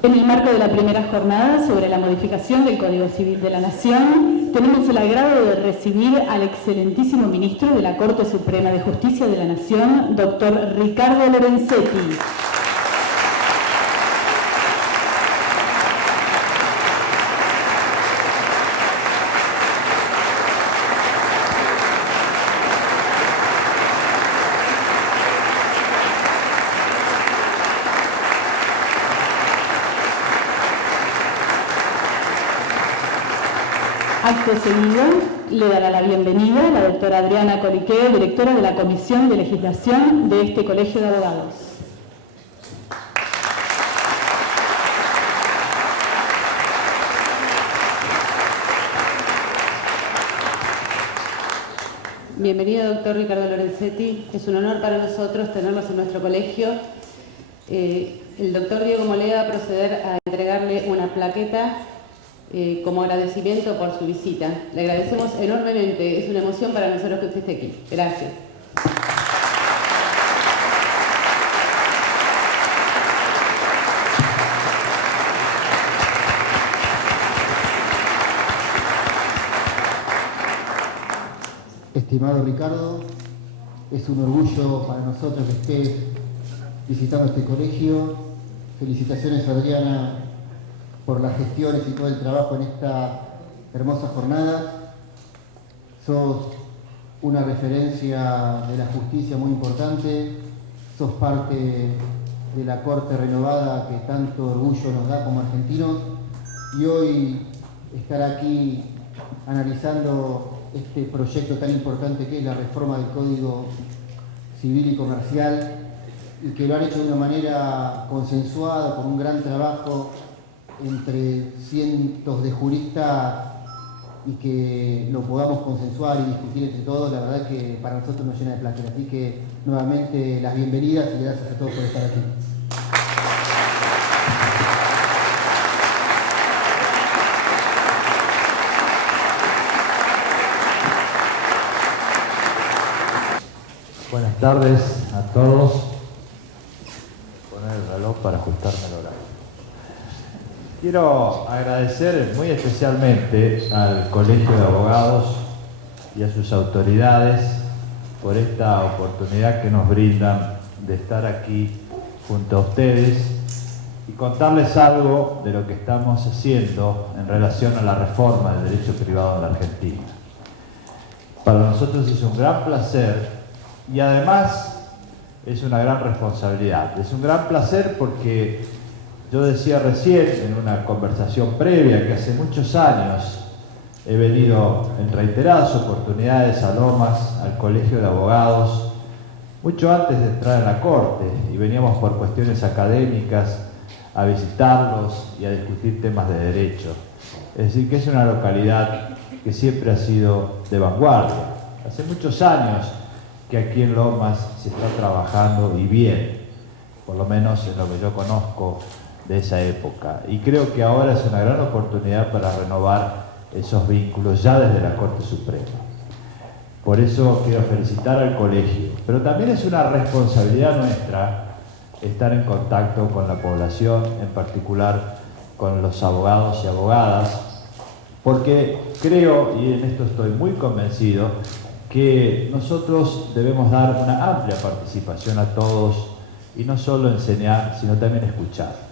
En el marco de la primera jornada sobre la modificación del Código Civil de la Nación, tenemos el agrado de recibir al excelentísimo ministro de la Corte Suprema de Justicia de la Nación, doctor Ricardo Lorenzetti. Acto seguido, le dará la bienvenida a la doctora Adriana Coliqueo, directora de la Comisión de Legislación de este Colegio de Abogados. Bienvenido, doctor Ricardo Lorenzetti. Es un honor para nosotros tenerlos en nuestro colegio. El doctor Diego Moleda va a proceder a entregarle una plaqueta como agradecimiento por su visita. Le agradecemos enormemente, es una emoción para nosotros que usted esté aquí. Gracias. Estimado Ricardo, es un orgullo para nosotros que estés visitando este colegio. Felicitaciones, Adriana, por las gestiones y todo el trabajo en esta hermosa jornada. Sos una referencia de la justicia muy importante, sos parte de la Corte renovada que tanto orgullo nos da como argentinos, y hoy estar aquí analizando este proyecto tan importante que es la reforma del Código Civil y Comercial, y que lo han hecho de una manera consensuada, con un gran trabajo entre cientos de juristas, y que lo podamos consensuar y discutir entre todos, la verdad que para nosotros nos llena de placer. Así que nuevamente las bienvenidas y gracias a todos por estar aquí. Buenas tardes a todos. Poner el reloj para ajustarme el horario. Quiero agradecer muy especialmente al Colegio de Abogados y a sus autoridades por esta oportunidad que nos brindan de estar aquí junto a ustedes y contarles algo de lo que estamos haciendo en relación a la reforma del derecho privado en la Argentina. Para nosotros es un gran placer y además es una gran responsabilidad. Es un gran placer porque yo decía recién en una conversación previa que hace muchos años he venido en reiteradas oportunidades a Lomas, al Colegio de Abogados, mucho antes de entrar en la Corte, y veníamos por cuestiones académicas a visitarlos y a discutir temas de derecho. Es decir, que es una localidad que siempre ha sido de vanguardia. Hace muchos años que aquí en Lomas se está trabajando y bien, por lo menos en lo que yo conozco de esa época. Y creo que ahora es una gran oportunidad para renovar esos vínculos ya desde la Corte Suprema. Por eso quiero felicitar al colegio, pero también es una responsabilidad nuestra estar en contacto con la población, en particular con los abogados y abogadas, porque creo, y en esto estoy muy convencido, que nosotros debemos dar una amplia participación a todos y no solo enseñar, sino también escuchar.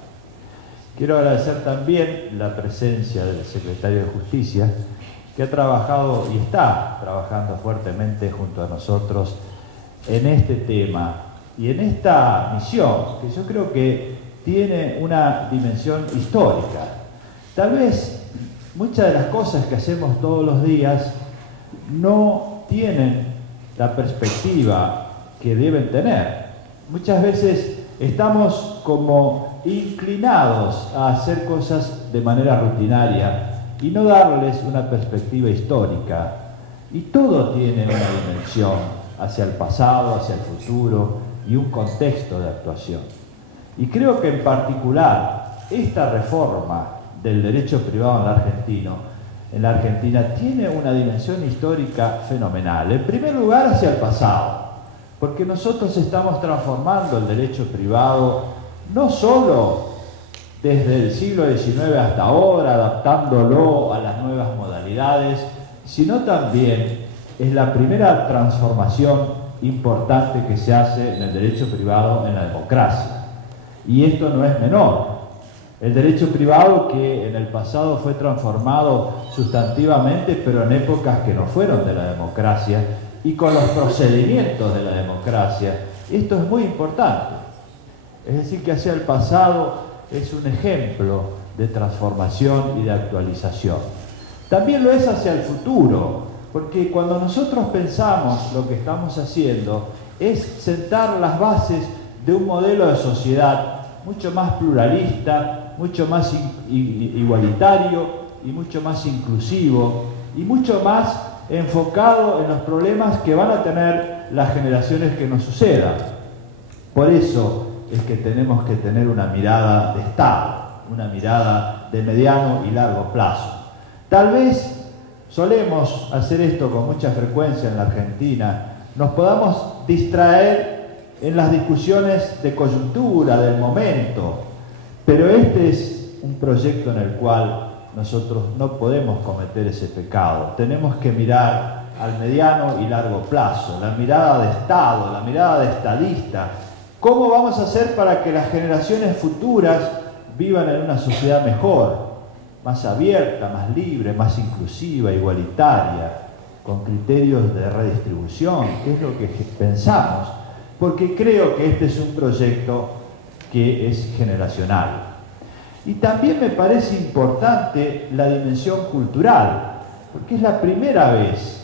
Quiero agradecer también la presencia del secretario de Justicia, que ha trabajado y está trabajando fuertemente junto a nosotros en este tema y en esta misión, que yo creo que tiene una dimensión histórica. Tal vez muchas de las cosas que hacemos todos los días no tienen la perspectiva que deben tener. Muchas veces estamos como inclinados a hacer cosas de manera rutinaria y no darles una perspectiva histórica. Y todo tiene una dimensión hacia el pasado, hacia el futuro y un contexto de actuación. Y creo que en particular esta reforma del derecho privado en la Argentina tiene una dimensión histórica fenomenal. En primer lugar, hacia el pasado, porque nosotros estamos transformando el derecho privado no solo desde el siglo XIX hasta ahora, adaptándolo a las nuevas modalidades, sino también es la primera transformación importante que se hace en el derecho privado en la democracia. Y esto no es menor. El derecho privado, que en el pasado fue transformado sustantivamente, pero en épocas que no fueron de la democracia, y con los procedimientos de la democracia, esto es muy importante. Es decir, que hacia el pasado es un ejemplo de transformación y de actualización. También lo es hacia el futuro, porque cuando nosotros pensamos lo que estamos haciendo es sentar las bases de un modelo de sociedad mucho más pluralista, mucho más igualitario y mucho más inclusivo y mucho más enfocado en los problemas que van a tener las generaciones que nos sucedan. Por eso es que tenemos que tener una mirada de Estado, una mirada de mediano y largo plazo. Tal vez solemos hacer esto con mucha frecuencia en la Argentina, nos podamos distraer en las discusiones de coyuntura, del momento, pero este es un proyecto en el cual nosotros no podemos cometer ese pecado. Tenemos que mirar al mediano y largo plazo, la mirada de Estado, la mirada de estadista. ¿Cómo vamos a hacer para que las generaciones futuras vivan en una sociedad mejor, más abierta, más libre, más inclusiva, igualitaria, con criterios de redistribución? ¿Qué es lo que pensamos? Porque creo que este es un proyecto que es generacional. Y también me parece importante la dimensión cultural, porque es la primera vez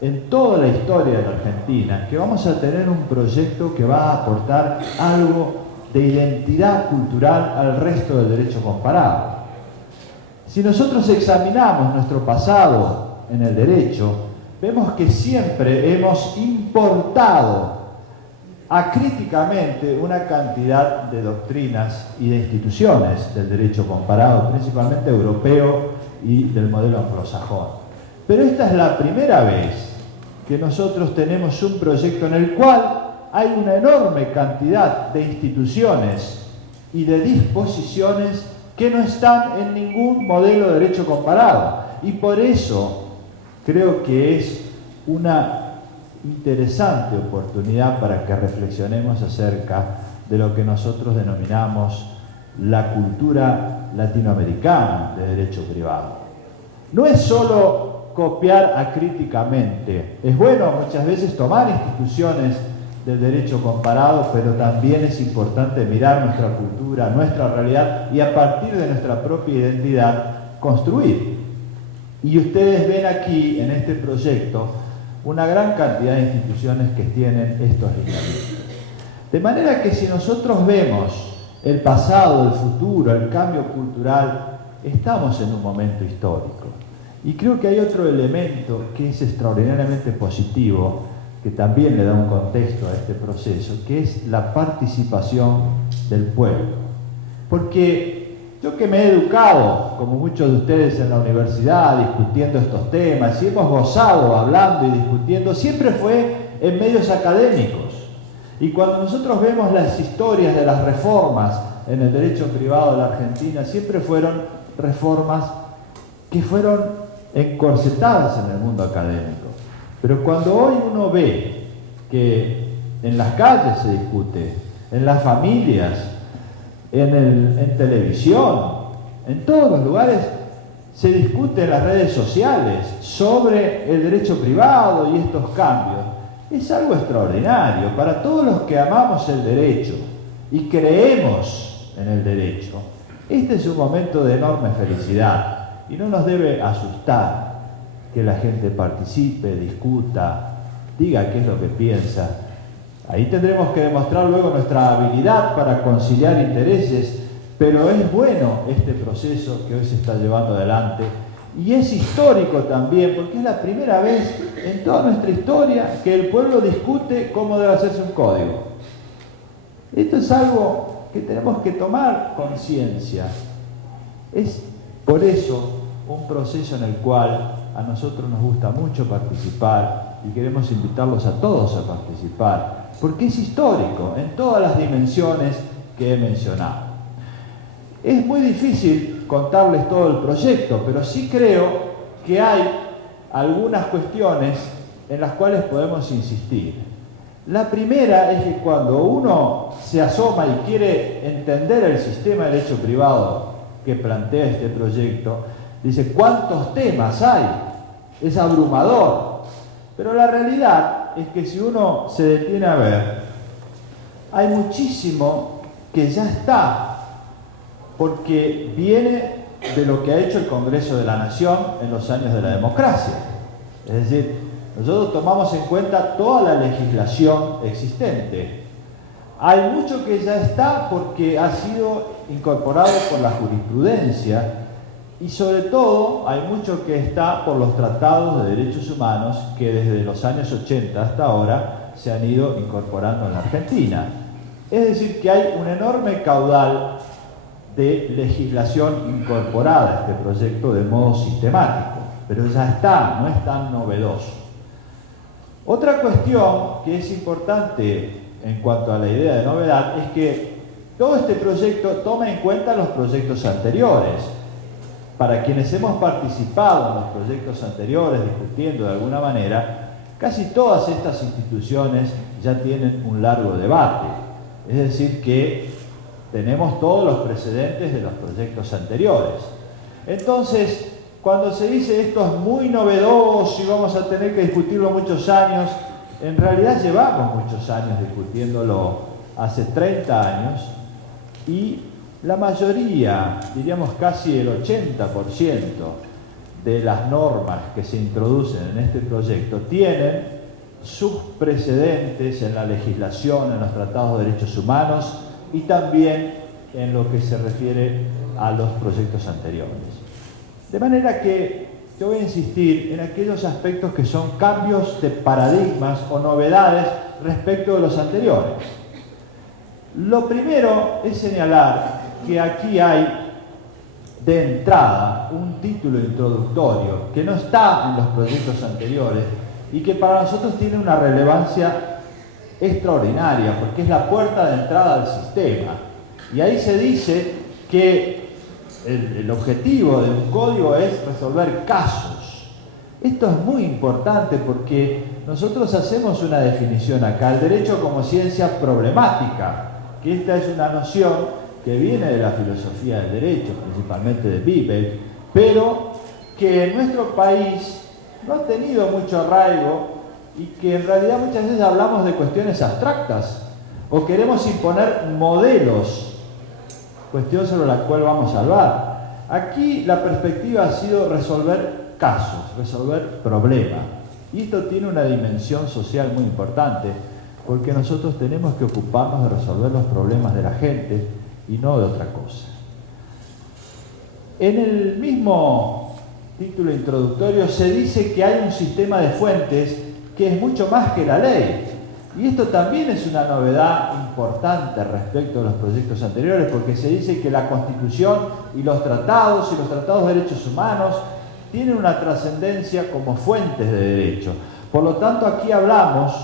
en toda la historia de la Argentina que vamos a tener un proyecto que va a aportar algo de identidad cultural al resto del derecho comparado. Si nosotros examinamos nuestro pasado en el derecho, vemos que siempre hemos importado acríticamente una cantidad de doctrinas y de instituciones del derecho comparado, principalmente europeo y del modelo anglosajón. Pero esta es la primera vez que nosotros tenemos un proyecto en el cual hay una enorme cantidad de instituciones y de disposiciones que no están en ningún modelo de derecho comparado. Y por eso creo que es una interesante oportunidad para que reflexionemos acerca de lo que nosotros denominamos la cultura latinoamericana de derecho privado. No es solo copiar acríticamente, es bueno muchas veces tomar instituciones del derecho comparado, pero también es importante mirar nuestra cultura, nuestra realidad y a partir de nuestra propia identidad construir. Y ustedes ven aquí en este proyecto una gran cantidad de instituciones que tienen estos lineamientos. De manera que si nosotros vemos el pasado, el futuro, el cambio cultural, estamos en un momento histórico. Y creo que hay otro elemento que es extraordinariamente positivo, que también le da un contexto a este proceso, que es la participación del pueblo. Porque yo que me he educado, como muchos de ustedes en la universidad, discutiendo estos temas, y hemos gozado hablando y discutiendo, siempre fue en medios académicos. Y cuando nosotros vemos las historias de las reformas en el derecho privado de la Argentina, siempre fueron reformas que fueron encorsetadas en el mundo académico. Pero cuando hoy uno ve que en las calles se discute, en las familias, en televisión, en todos los lugares se discute en las redes sociales sobre el derecho privado y estos cambios, es algo extraordinario para todos los que amamos el derecho y creemos en el derecho. Este es un momento de enorme felicidad y no nos debe asustar que la gente participe, discuta, diga qué es lo que piensa. Ahí tendremos que demostrar luego nuestra habilidad para conciliar intereses, pero es bueno este proceso que hoy se está llevando adelante y es histórico también porque es la primera vez en toda nuestra historia que el pueblo discute cómo debe hacerse un código. Esto es algo que tenemos que tomar conciencia. Es por eso un proceso en el cual a nosotros nos gusta mucho participar y queremos invitarlos a todos a participar, porque es histórico en todas las dimensiones que he mencionado. Es muy difícil contarles todo el proyecto, pero sí creo que hay algunas cuestiones en las cuales podemos insistir. La primera es que cuando uno se asoma y quiere entender el sistema de derecho privado que plantea este proyecto, dice, ¿cuántos temas hay? Es abrumador. Pero la realidad es que si uno se detiene a ver, hay muchísimo que ya está, porque viene de lo que ha hecho el Congreso de la Nación en los años de la democracia. Es decir, nosotros tomamos en cuenta toda la legislación existente. Hay mucho que ya está porque ha sido incorporado por la jurisprudencia y sobre todo hay mucho que está por los tratados de derechos humanos que desde los años 80 hasta ahora se han ido incorporando en la Argentina. Es decir, que hay un enorme caudal de legislación incorporada a este proyecto de modo sistemático, pero ya está, no es tan novedoso. Otra cuestión que es importante en cuanto a la idea de novedad es que todo este proyecto toma en cuenta los proyectos anteriores. Para quienes hemos participado en los proyectos anteriores discutiendo de alguna manera, casi todas estas instituciones ya tienen un largo debate. Es decir, que tenemos todos los precedentes de los proyectos anteriores. Entonces, cuando se dice esto es muy novedoso y vamos a tener que discutirlo muchos años, en realidad llevamos muchos años discutiéndolo, hace 30 años, y la mayoría, diríamos casi el 80% de las normas que se introducen en este proyecto tienen sus precedentes en la legislación, en los tratados de derechos humanos y también en lo que se refiere a los proyectos anteriores. De manera que yo voy a insistir en aquellos aspectos que son cambios de paradigmas o novedades respecto de los anteriores. Lo primero es señalar que aquí hay de entrada un título introductorio que no está en los proyectos anteriores y que para nosotros tiene una relevancia extraordinaria porque es la puerta de entrada al sistema. Y ahí se dice que el objetivo de un código es resolver casos. Esto es muy importante porque nosotros hacemos una definición acá, el derecho como ciencia problemática, que esta es una noción que viene de la filosofía del derecho, principalmente de Bibel, pero que en nuestro país no ha tenido mucho arraigo y que en realidad muchas veces hablamos de cuestiones abstractas o queremos imponer modelos, cuestión sobre la cual vamos a hablar. Aquí la perspectiva ha sido resolver casos, resolver problemas. Y esto tiene una dimensión social muy importante, porque nosotros tenemos que ocuparnos de resolver los problemas de la gente y no de otra cosa. En el mismo título introductorio se dice que hay un sistema de fuentes que es mucho más que la ley. Y esto también es una novedad importante respecto a los proyectos anteriores, porque se dice que la Constitución y los tratados de derechos humanos tienen una trascendencia como fuentes de derecho. Por lo tanto, aquí hablamos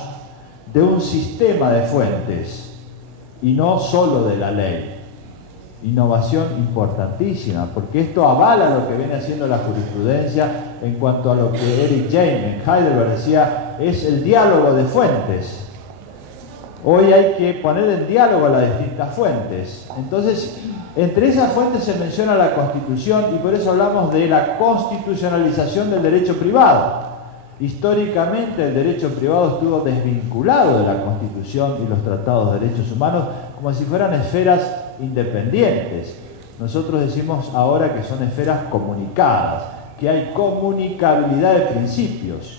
de un sistema de fuentes y no solo de la ley. Innovación importantísima, porque esto avala lo que viene haciendo la jurisprudencia en cuanto a lo que Eric James en Heidelberg decía, es el diálogo de fuentes. Hoy hay que poner en diálogo las distintas fuentes. Entonces, entre esas fuentes se menciona la Constitución y por eso hablamos de la constitucionalización del derecho privado. Históricamente el derecho privado estuvo desvinculado de la Constitución y los tratados de derechos humanos como si fueran esferas independientes. Nosotros decimos ahora que son esferas comunicadas, que hay comunicabilidad de principios.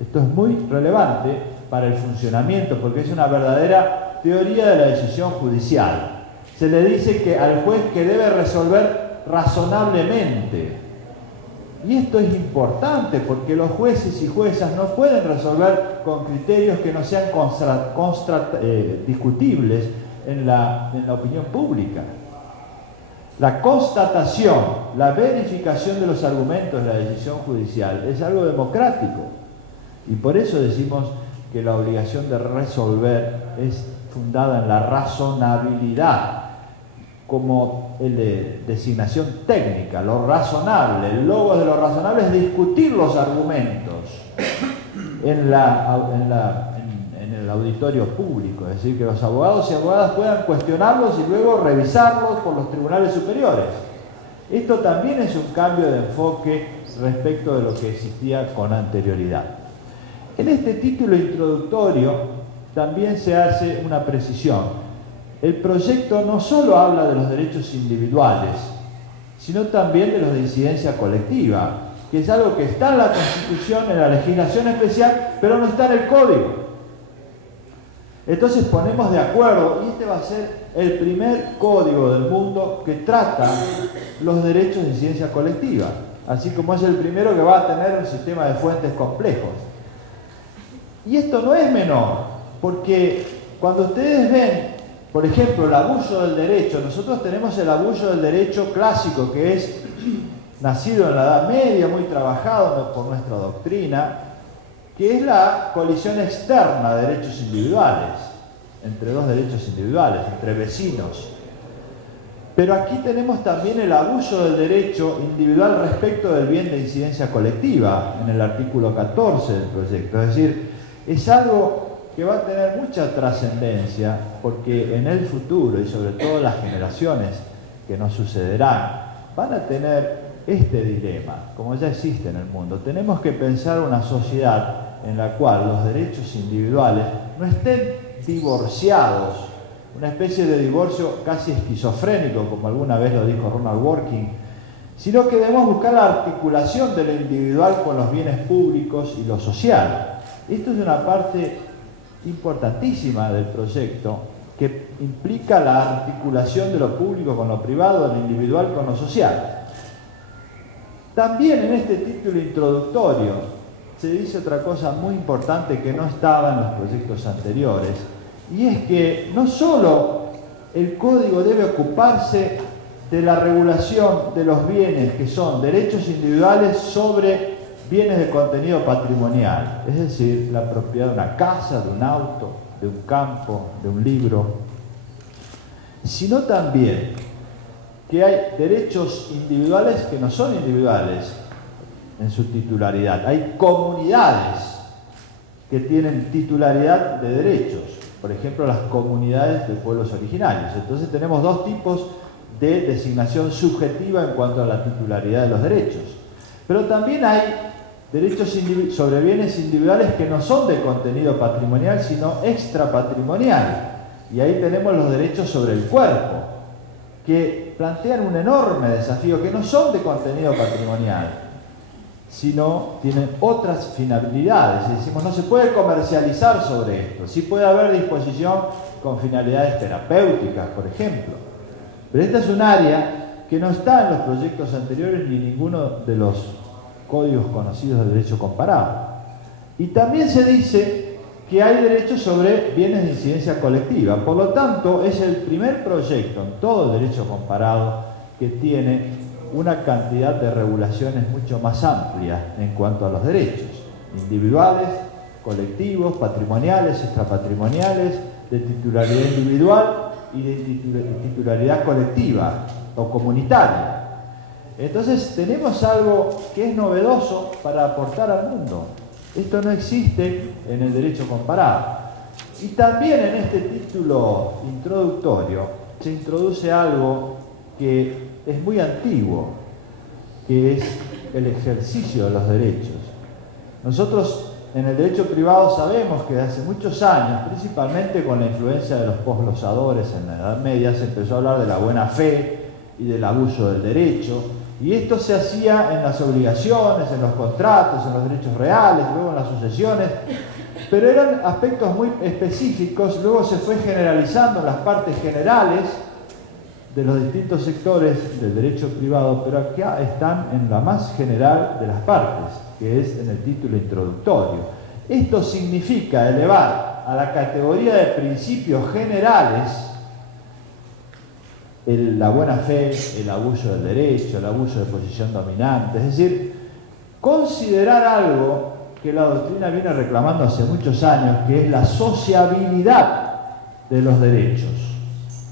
Esto es muy relevante para el funcionamiento porque es una verdadera teoría de la decisión judicial. Se le dice que al juez que debe resolver razonablemente. Y esto es importante porque los jueces y juezas no pueden resolver con criterios que no sean discutibles en la opinión pública. La constatación, la verificación de los argumentos de la decisión judicial es algo democrático y por eso decimos que la obligación de resolver es fundada en la razonabilidad. como el de designación técnica, lo razonable. El logos de lo razonable es discutir los argumentos en el auditorio público, es decir, que los abogados y abogadas puedan cuestionarlos y luego revisarlos por los tribunales superiores. Esto también es un cambio de enfoque respecto de lo que existía con anterioridad. En este título introductorio también se hace una precisión. El proyecto no solo habla de los derechos individuales, sino también de los de incidencia colectiva, que es algo que está en la Constitución, en la legislación especial, pero no está en el Código. Entonces ponemos de acuerdo, y este va a ser el primer código del mundo que trata los derechos de incidencia colectiva, así como es el primero que va a tener un sistema de fuentes complejos. Y esto no es menor, porque cuando ustedes ven, por ejemplo, el abuso del derecho, nosotros tenemos el abuso del derecho clásico, que es nacido en la Edad Media, muy trabajado por nuestra doctrina, que es la colisión externa de derechos individuales, entre dos derechos individuales, entre vecinos. Pero aquí tenemos también el abuso del derecho individual respecto del bien de incidencia colectiva, en el artículo 14 del proyecto. Es decir, es algo que va a tener mucha trascendencia, porque en el futuro, y sobre todo las generaciones que nos sucederán, van a tener este dilema, como ya existe en el mundo. Tenemos que pensar una sociedad en la cual los derechos individuales no estén divorciados, una especie de divorcio casi esquizofrénico, como alguna vez lo dijo Ronald Dworkin, sino que debemos buscar la articulación de lo individual con los bienes públicos y lo social. Esto es una parte importantísima del proyecto, que implica la articulación de lo público con lo privado, de lo individual con lo social. También en este título introductorio se dice otra cosa muy importante que no estaba en los proyectos anteriores, y es que no solo el código debe ocuparse de la regulación de los bienes que son derechos individuales sobre bienes de contenido patrimonial, es decir, la propiedad de una casa, de un auto, de un campo, de un libro, sino también que hay derechos individuales que no son individuales en su titularidad. Hay comunidades que tienen titularidad de derechos, por ejemplo, las comunidades de pueblos originarios. Entonces tenemos dos tipos de designación subjetiva en cuanto a la titularidad de los derechos. Pero también hay derechos sobre bienes individuales que no son de contenido patrimonial, sino extrapatrimonial. Y ahí tenemos los derechos sobre el cuerpo, que plantean un enorme desafío, que no son de contenido patrimonial, sino tienen otras finalidades. Y decimos, no se puede comercializar sobre esto. Sí puede haber disposición con finalidades terapéuticas, por ejemplo. Pero esta es un área que no está en los proyectos anteriores ni ninguno de los códigos conocidos de derecho comparado. Y también se dice que hay derechos sobre bienes de incidencia colectiva. Por lo tanto, es el primer proyecto en todo el derecho comparado que tiene una cantidad de regulaciones mucho más amplia en cuanto a los derechos individuales, colectivos, patrimoniales, extrapatrimoniales, de titularidad individual y de titularidad colectiva o comunitaria. Entonces tenemos algo que es novedoso para aportar al mundo. Esto no existe en el derecho comparado. Y también en este título introductorio se introduce algo que es muy antiguo, que es el ejercicio de los derechos. Nosotros en el derecho privado sabemos que desde hace muchos años, principalmente con la influencia de los posglosadores en la Edad Media, se empezó a hablar de la buena fe y del abuso del derecho, y esto se hacía en las obligaciones, en los contratos, en los derechos reales, luego en las sucesiones, pero eran aspectos muy específicos. Luego se fue generalizando en las partes generales de los distintos sectores del derecho privado, pero acá están en la más general de las partes, que es en el título introductorio. Esto significa elevar a la categoría de principios generales la buena fe, el abuso del derecho, el abuso de posición dominante, es decir, considerar algo que la doctrina viene reclamando hace muchos años, que es la sociabilidad de los derechos.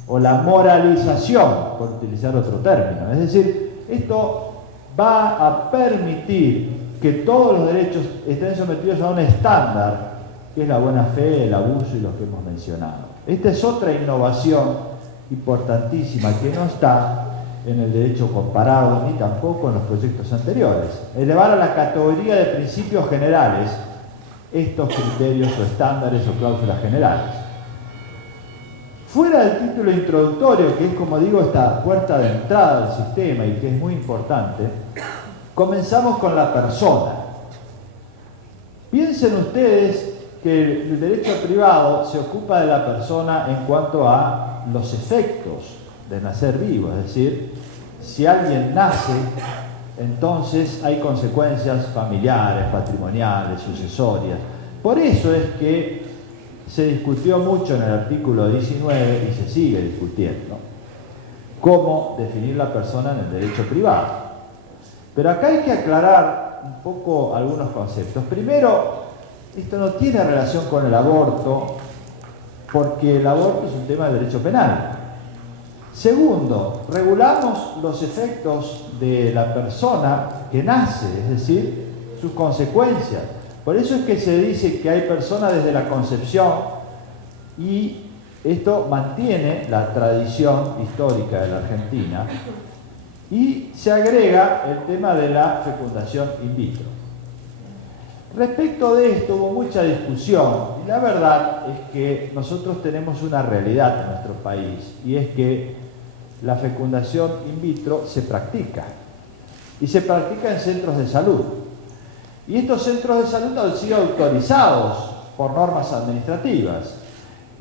o la moralización, por utilizar otro término. Es decir, esto va a permitir que todos los derechos estén sometidos a un estándar, que es la buena fe, el abuso y lo que hemos mencionado. Esta es otra innovación importantísima que no está en el derecho comparado ni tampoco en los proyectos anteriores. Elevar a la categoría de principios generales estos criterios o estándares o cláusulas generales. Fuera del título introductorio, que es, como digo, esta puerta de entrada al sistema y que es muy importante, comenzamos con la persona. Piensen ustedes que el derecho privado se ocupa de la persona en cuanto a los efectos de nacer vivo, es decir, si alguien nace, entonces hay consecuencias familiares, patrimoniales, sucesorias. Por eso es que se discutió mucho en el artículo 19 y se sigue discutiendo cómo definir la persona en el derecho privado. Pero acá hay que aclarar un poco algunos conceptos. Primero, esto no tiene relación con el aborto, porque el aborto es un tema de derecho penal. Segundo, regulamos los efectos de la persona que nace, es decir, sus consecuencias. Por eso es que se dice que hay personas desde la concepción y esto mantiene la tradición histórica de la Argentina y se agrega el tema de la fecundación in vitro. Respecto de esto hubo mucha discusión y la verdad es que nosotros tenemos una realidad en nuestro país y es que la fecundación in vitro se practica y se practica en centros de salud. Y estos centros de salud han sido autorizados por normas administrativas.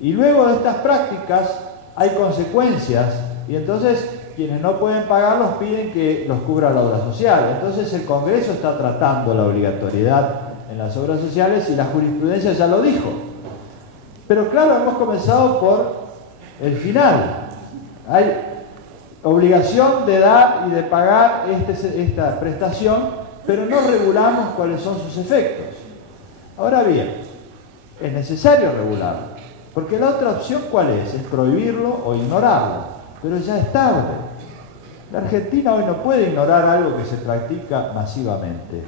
Y luego de estas prácticas hay consecuencias y entonces quienes no pueden pagarlos piden que los cubra la obra social. Entonces el Congreso está tratando la obligatoriedad en las obras sociales y la jurisprudencia ya lo dijo. Pero claro, hemos comenzado por el final. Hay obligación de dar y de pagar esta prestación, pero no regulamos cuáles son sus efectos. Ahora bien, es necesario regularlo, porque la otra opción ¿cuál es? Es prohibirlo o ignorarlo, pero ya es tarde. La Argentina hoy no puede ignorar algo que se practica masivamente.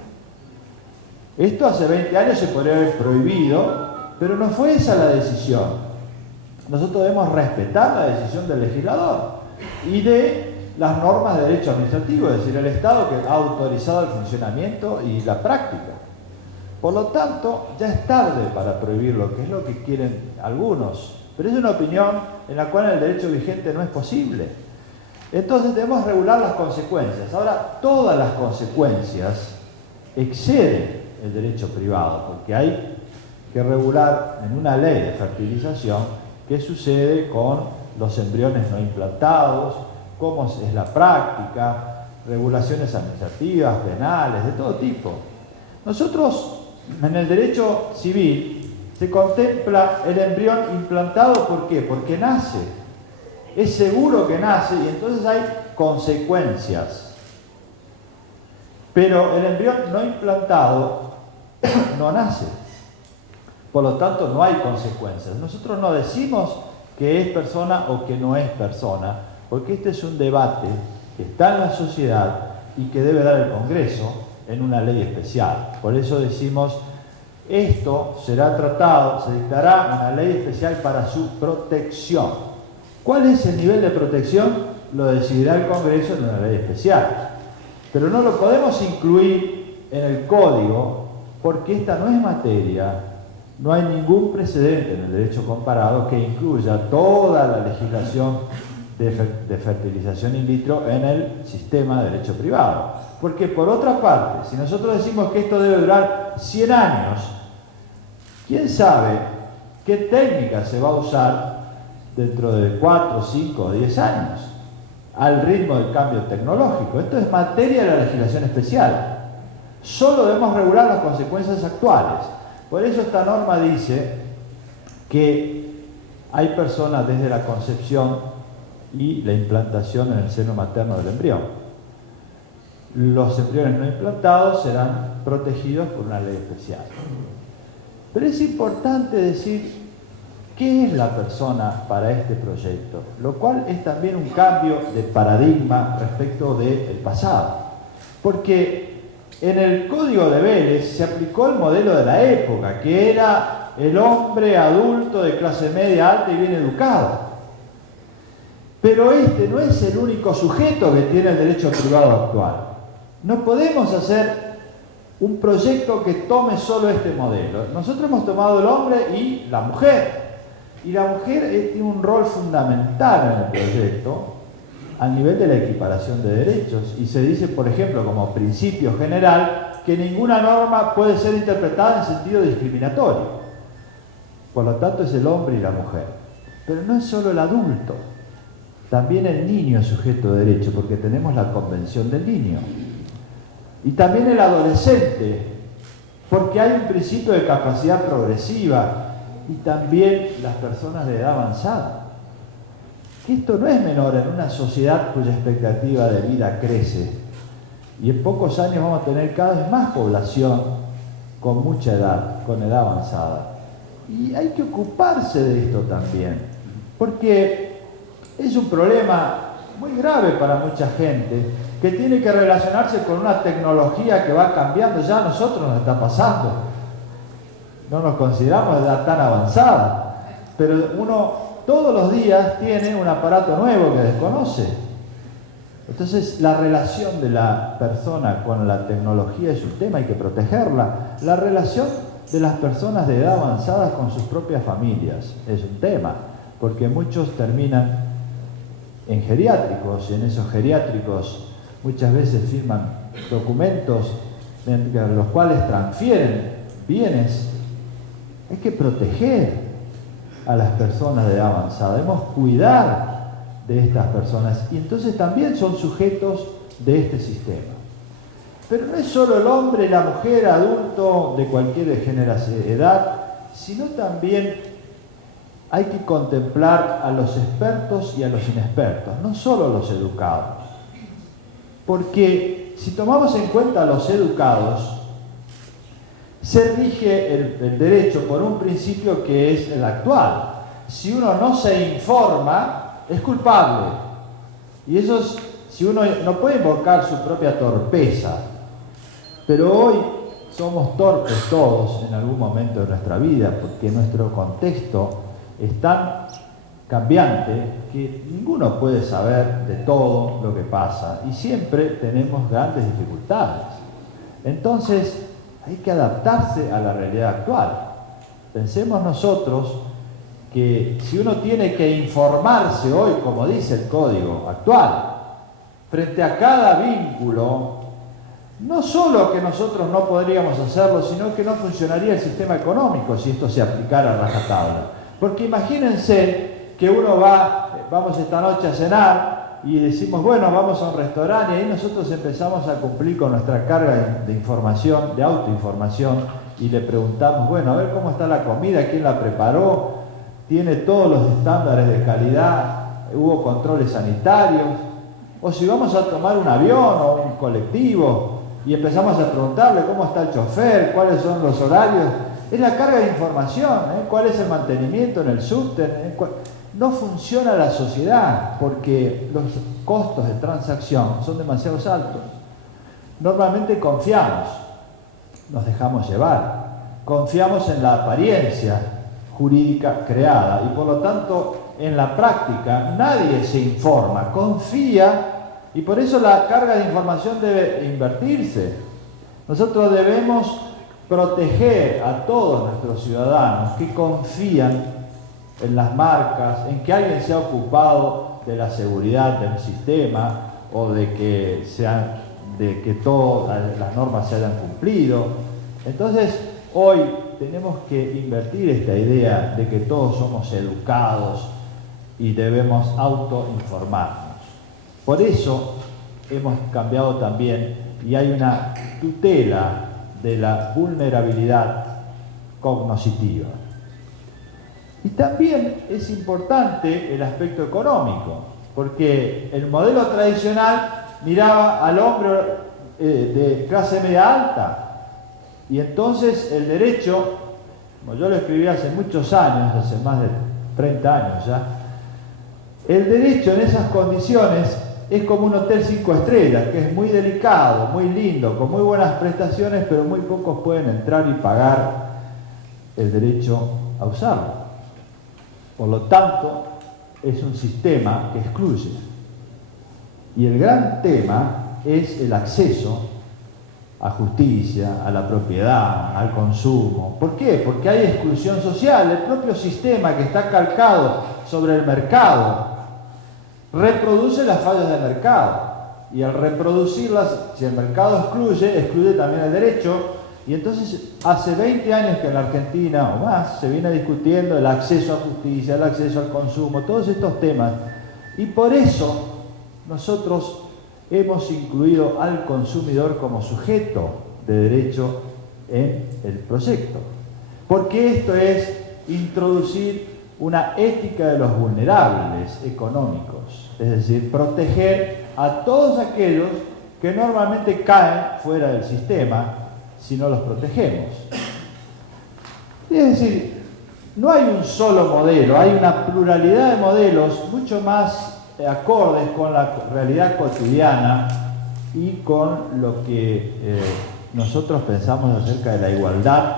Esto hace 20 años se podría haber prohibido, pero no fue esa la decisión. Nosotros debemos respetar la decisión del legislador y de las normas de derecho administrativo, es decir, el Estado que ha autorizado el funcionamiento y la práctica. Por lo tanto, ya es tarde para prohibirlo, que es lo que quieren algunos, pero es una opinión en la cual el derecho vigente no es posible. Entonces debemos regular las consecuencias. Ahora, todas las consecuencias exceden el derecho privado, porque hay que regular en una ley de fertilización qué sucede con los embriones no implantados, cómo es la práctica, regulaciones administrativas, penales, de todo tipo. Nosotros, en el derecho civil, se contempla el embrión implantado, ¿por qué? Porque nace. Es seguro que nace y entonces hay consecuencias. Pero el embrión no implantado no nace. Por lo tanto, no hay consecuencias. Nosotros no decimos que es persona o que no es persona, porque este es un debate que está en la sociedad y que debe dar el Congreso en una ley especial. Por eso decimos, esto será tratado, se dictará una ley especial para su protección. ¿Cuál es el nivel de protección? Lo decidirá el Congreso en una ley especial. Pero no lo podemos incluir en el código porque esta no es materia. No hay ningún precedente en el derecho comparado que incluya toda la legislación de fertilización in vitro en el sistema de derecho privado. Porque por otra parte, si nosotros decimos que esto debe durar 100 años, ¿quién sabe qué técnica se va a usar dentro de 4, 5 o 10 años? Al ritmo del cambio tecnológico. Esto es materia de la legislación especial. Solo debemos regular las consecuencias actuales. Por eso esta norma dice que hay personas desde la concepción y la implantación en el seno materno del embrión. Los embriones no implantados serán protegidos por una ley especial. Pero es importante decir ¿qué es la persona para este proyecto? Lo cual es también un cambio de paradigma respecto del pasado. Porque en el Código de Vélez se aplicó el modelo de la época, que era el hombre adulto de clase media alta y bien educado. Pero este no es el único sujeto que tiene el derecho privado actual. No podemos hacer un proyecto que tome solo este modelo. Nosotros hemos tomado el hombre y la mujer. Y la mujer tiene un rol fundamental en el proyecto al nivel de la equiparación de derechos. Y se dice, por ejemplo, como principio general, que ninguna norma puede ser interpretada en sentido discriminatorio. Por lo tanto, es el hombre y la mujer. Pero no es solo el adulto. También el niño es sujeto de derecho, porque tenemos la Convención del Niño. Y también el adolescente, porque hay un principio de capacidad progresiva, y también las personas de edad avanzada. Esto no es menor en una sociedad cuya expectativa de vida crece, y en pocos años vamos a tener cada vez más población con mucha edad, con edad avanzada. Y hay que ocuparse de esto también, porque es un problema muy grave para mucha gente que tiene que relacionarse con una tecnología que va cambiando. Ya a nosotros nos está pasando. No nos consideramos de edad tan avanzada, pero uno todos los días tiene un aparato nuevo que desconoce. Entonces, la relación de la persona con la tecnología es un tema, hay que protegerla. La relación de las personas de edad avanzada con sus propias familias es un tema, porque muchos terminan en geriátricos, y en esos geriátricos muchas veces firman documentos en los cuales transfieren bienes. Hay que proteger a las personas de edad avanzada, debemos cuidar de estas personas, y entonces también son sujetos de este sistema. Pero no es solo el hombre, la mujer, adulto de cualquier edad, sino también hay que contemplar a los expertos y a los inexpertos, no solo los educados. Porque si tomamos en cuenta a los educados, se rige el derecho por un principio que es el actual. Si uno no se informa, es culpable. Y eso es, si uno no puede invocar su propia torpeza, pero hoy somos torpes todos en algún momento de nuestra vida, porque nuestro contexto es tan cambiante que ninguno puede saber de todo lo que pasa y siempre tenemos grandes dificultades. Entonces, hay que adaptarse a la realidad actual. Pensemos nosotros que si uno tiene que informarse hoy, como dice el código actual, frente a cada vínculo, no solo que nosotros no podríamos hacerlo, sino que no funcionaría el sistema económico si esto se aplicara a rajatabla. Porque imagínense que uno vamos esta noche a cenar y decimos, bueno, vamos a un restaurante, y ahí nosotros empezamos a cumplir con nuestra carga de información, de autoinformación, y le preguntamos, bueno, a ver cómo está la comida, quién la preparó, tiene todos los estándares de calidad, hubo controles sanitarios. O si vamos a tomar un avión o un colectivo y empezamos a preguntarle cómo está el chofer, cuáles son los horarios, es la carga de información, cuál es el mantenimiento en el subte. No funciona la sociedad porque los costos de transacción son demasiado altos. Normalmente confiamos, nos dejamos llevar, confiamos en la apariencia jurídica creada y por lo tanto en la práctica nadie se informa, confía, y por eso la carga de información debe invertirse. Nosotros debemos proteger a todos nuestros ciudadanos que confían en las marcas, en que alguien se ha ocupado de la seguridad del sistema o de que todas las normas se hayan cumplido. Entonces, hoy tenemos que invertir esta idea de que todos somos educados y debemos autoinformarnos. Por eso hemos cambiado también y hay una tutela de la vulnerabilidad cognoscitiva. Y también es importante el aspecto económico, porque el modelo tradicional miraba al hombre de clase media alta, y entonces el derecho como yo lo escribí hace muchos años, hace más de 30 años ya, el derecho en esas condiciones es como un hotel 5 estrellas, que es muy delicado, muy lindo, con muy buenas prestaciones, pero muy pocos pueden entrar y pagar el derecho a usarlo. Por lo tanto, es un sistema que excluye. Y el gran tema es el acceso a justicia, a la propiedad, al consumo. ¿Por qué? Porque hay exclusión social. El propio sistema que está calcado sobre el mercado reproduce las fallas del mercado. Y al reproducirlas, si el mercado excluye también el derecho. Y entonces hace 20 años que en la Argentina o más se viene discutiendo el acceso a justicia, el acceso al consumo, todos estos temas. Y por eso nosotros hemos incluido al consumidor como sujeto de derecho en el proyecto. Porque esto es introducir una ética de los vulnerables económicos, es decir, proteger a todos aquellos que normalmente caen fuera del sistema si no los protegemos. Es decir, no hay un solo modelo, hay una pluralidad de modelos mucho más acordes con la realidad cotidiana y con lo que nosotros pensamos acerca de la igualdad,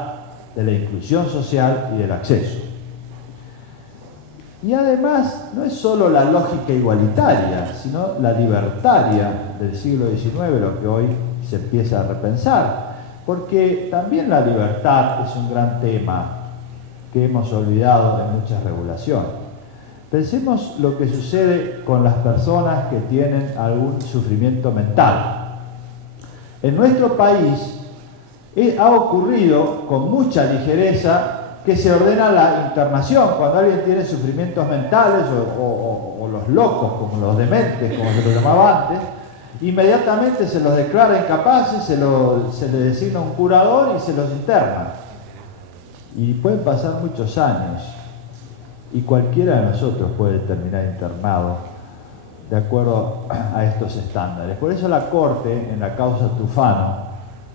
de la inclusión social y del acceso. Y además no es solo la lógica igualitaria, sino la libertaria del siglo XIX lo que hoy se empieza a repensar, porque también la libertad es un gran tema que hemos olvidado en muchas regulaciones. Pensemos lo que sucede con las personas que tienen algún sufrimiento mental. En nuestro país ha ocurrido con mucha ligereza que se ordena la internación cuando alguien tiene sufrimientos mentales o los locos, como los dementes, como se los llamaba antes. Inmediatamente se los declara incapaces, se les designa un curador y se los interna. Y pueden pasar muchos años y cualquiera de nosotros puede terminar internado de acuerdo a estos estándares. Por eso la Corte, en la causa Tufano,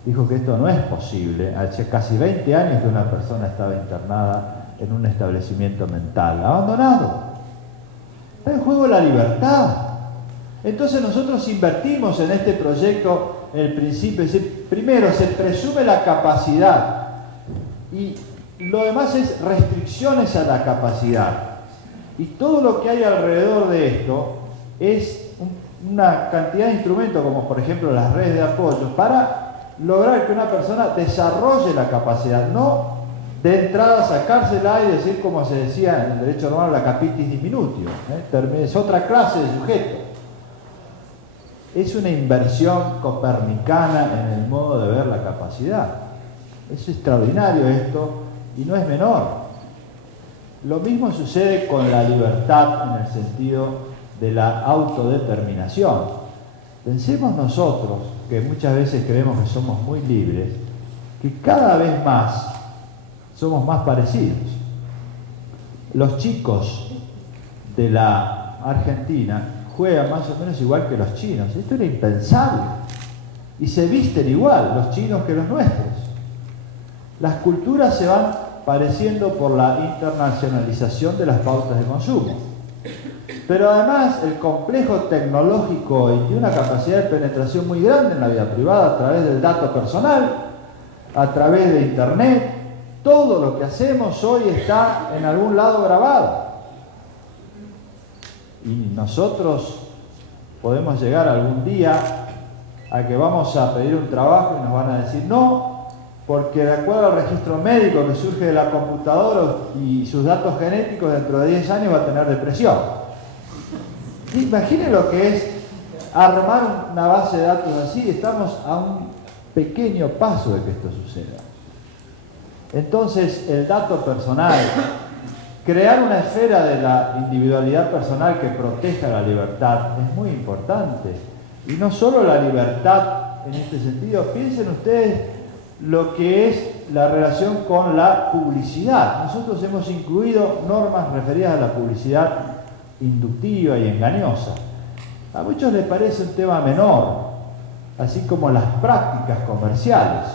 dijo que esto no es posible. Hace casi 20 años que una persona estaba internada en un establecimiento mental, abandonado. Está en juego la libertad. Entonces nosotros invertimos en este proyecto en el principio, es decir, primero se presume la capacidad y lo demás es restricciones a la capacidad. Y todo lo que hay alrededor de esto es una cantidad de instrumentos, como por ejemplo las redes de apoyo, para lograr que una persona desarrolle la capacidad, no de entrada sacársela y decir, como se decía en el derecho romano, la capitis diminutio, es otra clase de sujeto. Es una inversión copernicana en el modo de ver la capacidad. Es extraordinario esto y no es menor. Lo mismo sucede con la libertad en el sentido de la autodeterminación. Pensemos nosotros, que muchas veces creemos que somos muy libres, que cada vez más somos más parecidos. Los chicos de la Argentina juegan más o menos igual que los chinos. Esto era impensable. Y se visten igual los chinos que los nuestros. Las culturas se van pareciendo por la internacionalización de las pautas de consumo. Pero además el complejo tecnológico y una capacidad de penetración muy grande en la vida privada a través del dato personal, a través de internet, todo lo que hacemos hoy está en algún lado grabado. Y nosotros podemos llegar algún día a que vamos a pedir un trabajo y nos van a decir no, porque de acuerdo al registro médico que surge de la computadora y sus datos genéticos, dentro de 10 años va a tener depresión. Imaginen lo que es armar una base de datos así. Estamos a un pequeño paso de que esto suceda. Entonces, el dato personal, crear una esfera de la individualidad personal que proteja la libertad es muy importante. Y no solo la libertad en este sentido, piensen ustedes lo que es la relación con la publicidad. Nosotros hemos incluido normas referidas a la publicidad inductiva y engañosa. A muchos les parece un tema menor, así como las prácticas comerciales.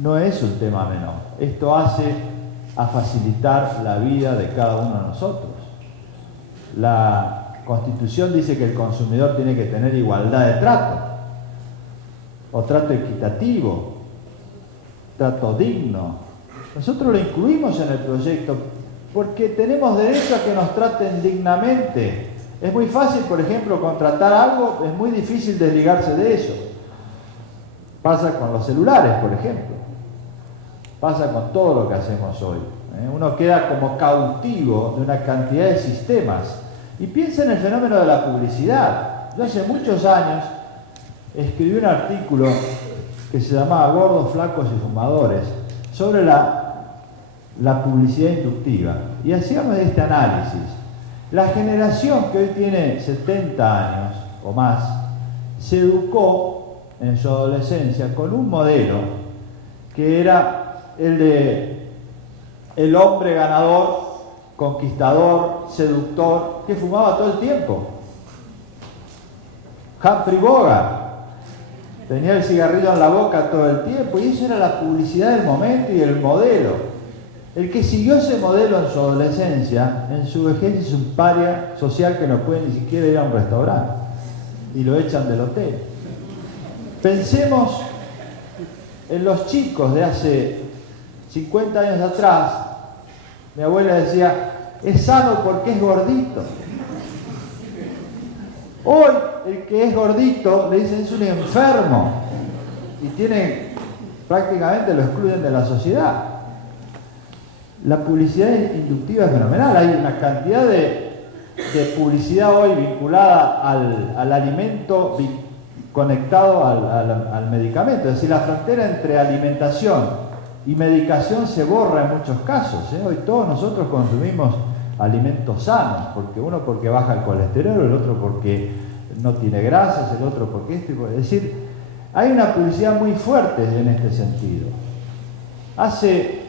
no es un tema menor. Esto hace a facilitar la vida de cada uno de nosotros. La Constitución dice que el consumidor tiene que tener igualdad de trato, o trato equitativo, trato digno. Nosotros lo incluimos en el proyecto porque tenemos derecho a que nos traten dignamente. Es muy fácil, por ejemplo, contratar algo, es muy difícil desligarse de eso. Pasa con los celulares, por ejemplo. Pasa con todo lo que hacemos hoy. Uno queda como cautivo de una cantidad de sistemas. Y piensa en el fenómeno de la publicidad. Yo hace muchos años escribí un artículo que se llamaba Gordos, Flacos y Fumadores sobre la publicidad inductiva. Y hacíamos este análisis. La generación que hoy tiene 70 años o más se educó en su adolescencia con un modelo que era el de el hombre ganador, conquistador, seductor, que fumaba todo el tiempo. Humphrey Bogart tenía el cigarrillo en la boca todo el tiempo, y eso era la publicidad del momento y el modelo. El que siguió ese modelo en su adolescencia, en su vejez es un paria social que no puede ni siquiera ir a un restaurante y lo echan del hotel. Pensemos en los chicos de hace 50 años atrás. Mi abuela decía, es sano porque es gordito. Hoy el que es gordito le dicen es un enfermo y prácticamente lo excluyen de la sociedad. La publicidad inductiva es fenomenal. Hay una cantidad de publicidad hoy vinculada al alimento conectado al medicamento. Es decir, la frontera entre alimentación y medicación se borra en muchos casos. Hoy todos nosotros consumimos alimentos sanos, porque baja el colesterol, el otro porque no tiene grasas, el otro porque es decir, hay una publicidad muy fuerte en este sentido. Hace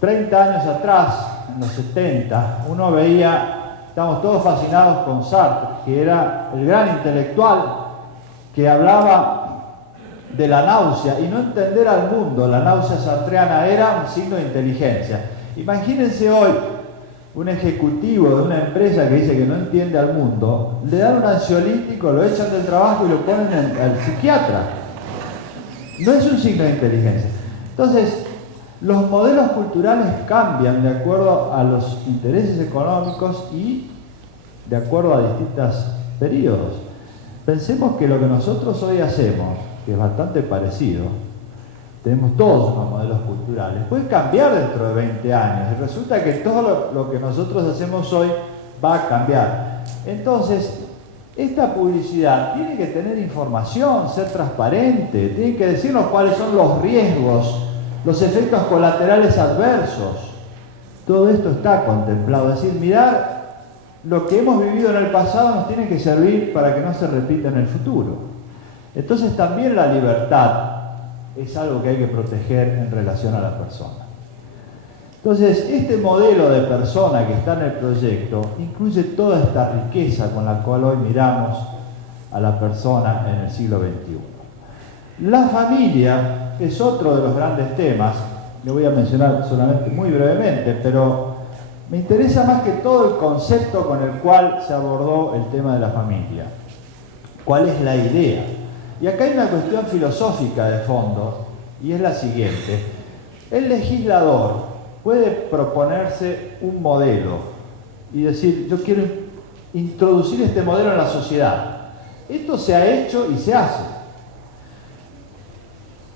30 años atrás, en los 70, uno veía, estamos todos fascinados con Sartre, que era el gran intelectual que hablaba de la náusea y no entender al mundo. La náusea sartreana era un signo de inteligencia. Imagínense hoy un ejecutivo de una empresa que dice que no entiende al mundo, le dan un ansiolítico, lo echan del trabajo y lo ponen al psiquiatra. No es un signo de inteligencia. Entonces, los modelos culturales cambian de acuerdo a los intereses económicos y de acuerdo a distintos periodos. Pensemos que lo que nosotros hoy hacemos, que es bastante parecido, tenemos todos unos modelos culturales, puede cambiar dentro de 20 años y resulta que todo lo que nosotros hacemos hoy va a cambiar. Entonces, esta publicidad tiene que tener información, ser transparente, tiene que decirnos cuáles son los riesgos, los efectos colaterales adversos. Todo esto está contemplado. Es decir, mirar lo que hemos vivido en el pasado nos tiene que servir para que no se repita en el futuro. Entonces también la libertad es algo que hay que proteger en relación a la persona. Entonces, este modelo de persona que está en el proyecto incluye toda esta riqueza con la cual hoy miramos a la persona en el siglo XXI. La familia es otro de los grandes temas, lo voy a mencionar solamente muy brevemente, pero me interesa más que todo el concepto con el cual se abordó el tema de la familia. ¿Cuál es la idea? Y acá hay una cuestión filosófica de fondo, y es la siguiente. El legislador puede proponerse un modelo y decir, yo quiero introducir este modelo en la sociedad. Esto se ha hecho y se hace.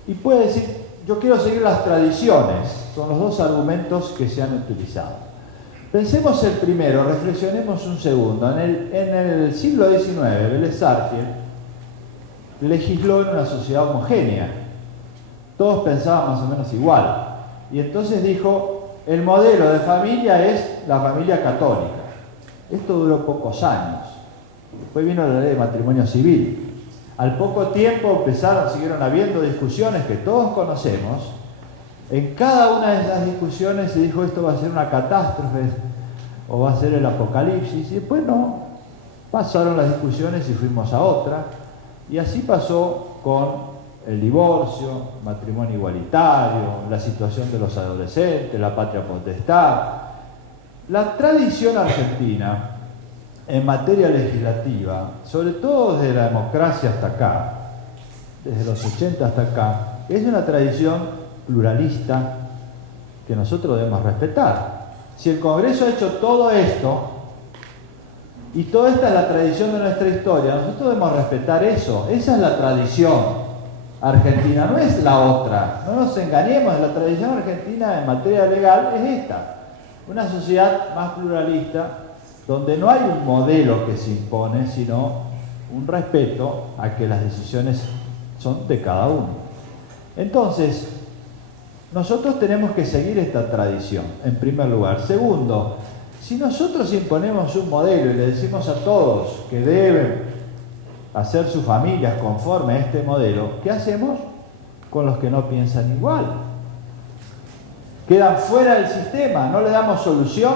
Y puede decir, yo quiero seguir las tradiciones. Son los dos argumentos que se han utilizado. Pensemos el primero, reflexionemos un segundo. En el siglo XIX, Vélez Sarsfield legisló en una sociedad homogénea. Todos pensaban más o menos igual. Y entonces dijo, el modelo de familia es la familia católica. Esto duró pocos años. Después vino la ley de matrimonio civil. Al poco tiempo siguieron habiendo discusiones que todos conocemos. En cada una de esas discusiones se dijo esto va a ser una catástrofe o va a ser el apocalipsis. Y después no. Pasaron las discusiones y fuimos a otra. Y así pasó con el divorcio, matrimonio igualitario, la situación de los adolescentes, la patria potestad. La tradición argentina en materia legislativa, sobre todo desde la democracia hasta acá, desde los 80 hasta acá, es una tradición pluralista que nosotros debemos respetar. Si el Congreso ha hecho todo esto, y toda esta es la tradición de nuestra historia, nosotros debemos respetar eso. Esa es la tradición argentina, no es la otra. No nos engañemos, la tradición argentina en materia legal es esta. Una sociedad más pluralista, donde no hay un modelo que se impone, sino un respeto a que las decisiones son de cada uno. Entonces, nosotros tenemos que seguir esta tradición, en primer lugar. Segundo, si nosotros imponemos un modelo y le decimos a todos que deben hacer sus familias conforme a este modelo, ¿qué hacemos con los que no piensan igual? Quedan fuera del sistema, no le damos solución.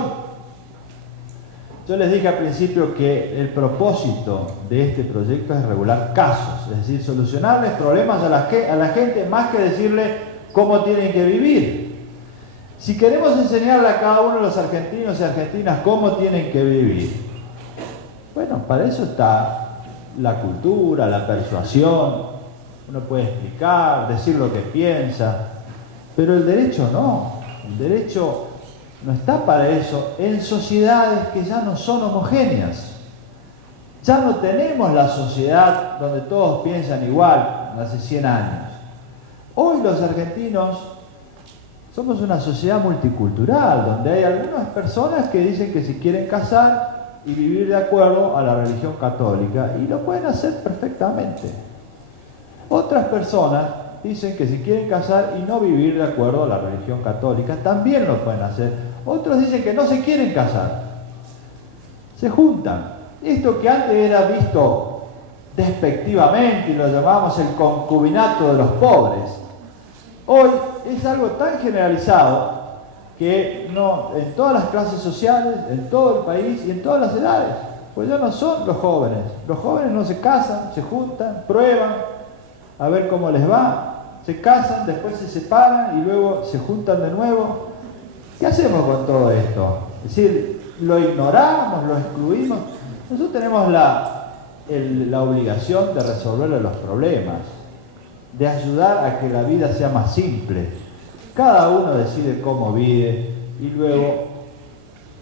Yo les dije al principio que el propósito de este proyecto es regular casos, es decir, solucionarles problemas a la gente más que decirle cómo tienen que vivir. Si queremos enseñarle a cada uno de los argentinos y argentinas cómo tienen que vivir, bueno, para eso está la cultura, la persuasión. Uno puede explicar, decir lo que piensa, pero el derecho no. El derecho no está para eso en sociedades que ya no son homogéneas. Ya no tenemos la sociedad donde todos piensan igual hace 100 años. Hoy los argentinos somos una sociedad multicultural, donde hay algunas personas que dicen que se quieren casar y vivir de acuerdo a la religión católica, y lo pueden hacer perfectamente. Otras personas dicen que si quieren casar y no vivir de acuerdo a la religión católica, también lo pueden hacer. Otros dicen que no se quieren casar. Se juntan. Esto que antes era visto despectivamente y lo llamábamos el concubinato de los pobres, hoy es algo tan generalizado que no, en todas las clases sociales, en todo el país y en todas las edades, pues ya no son los jóvenes. Los jóvenes no se casan, se juntan, prueban a ver cómo les va, se casan, después se separan y luego se juntan de nuevo. ¿Qué hacemos con todo esto? Es decir, lo ignoramos, lo excluimos. Nosotros tenemos la obligación de resolver los problemas, de ayudar a que la vida sea más simple. Cada uno decide cómo vive y luego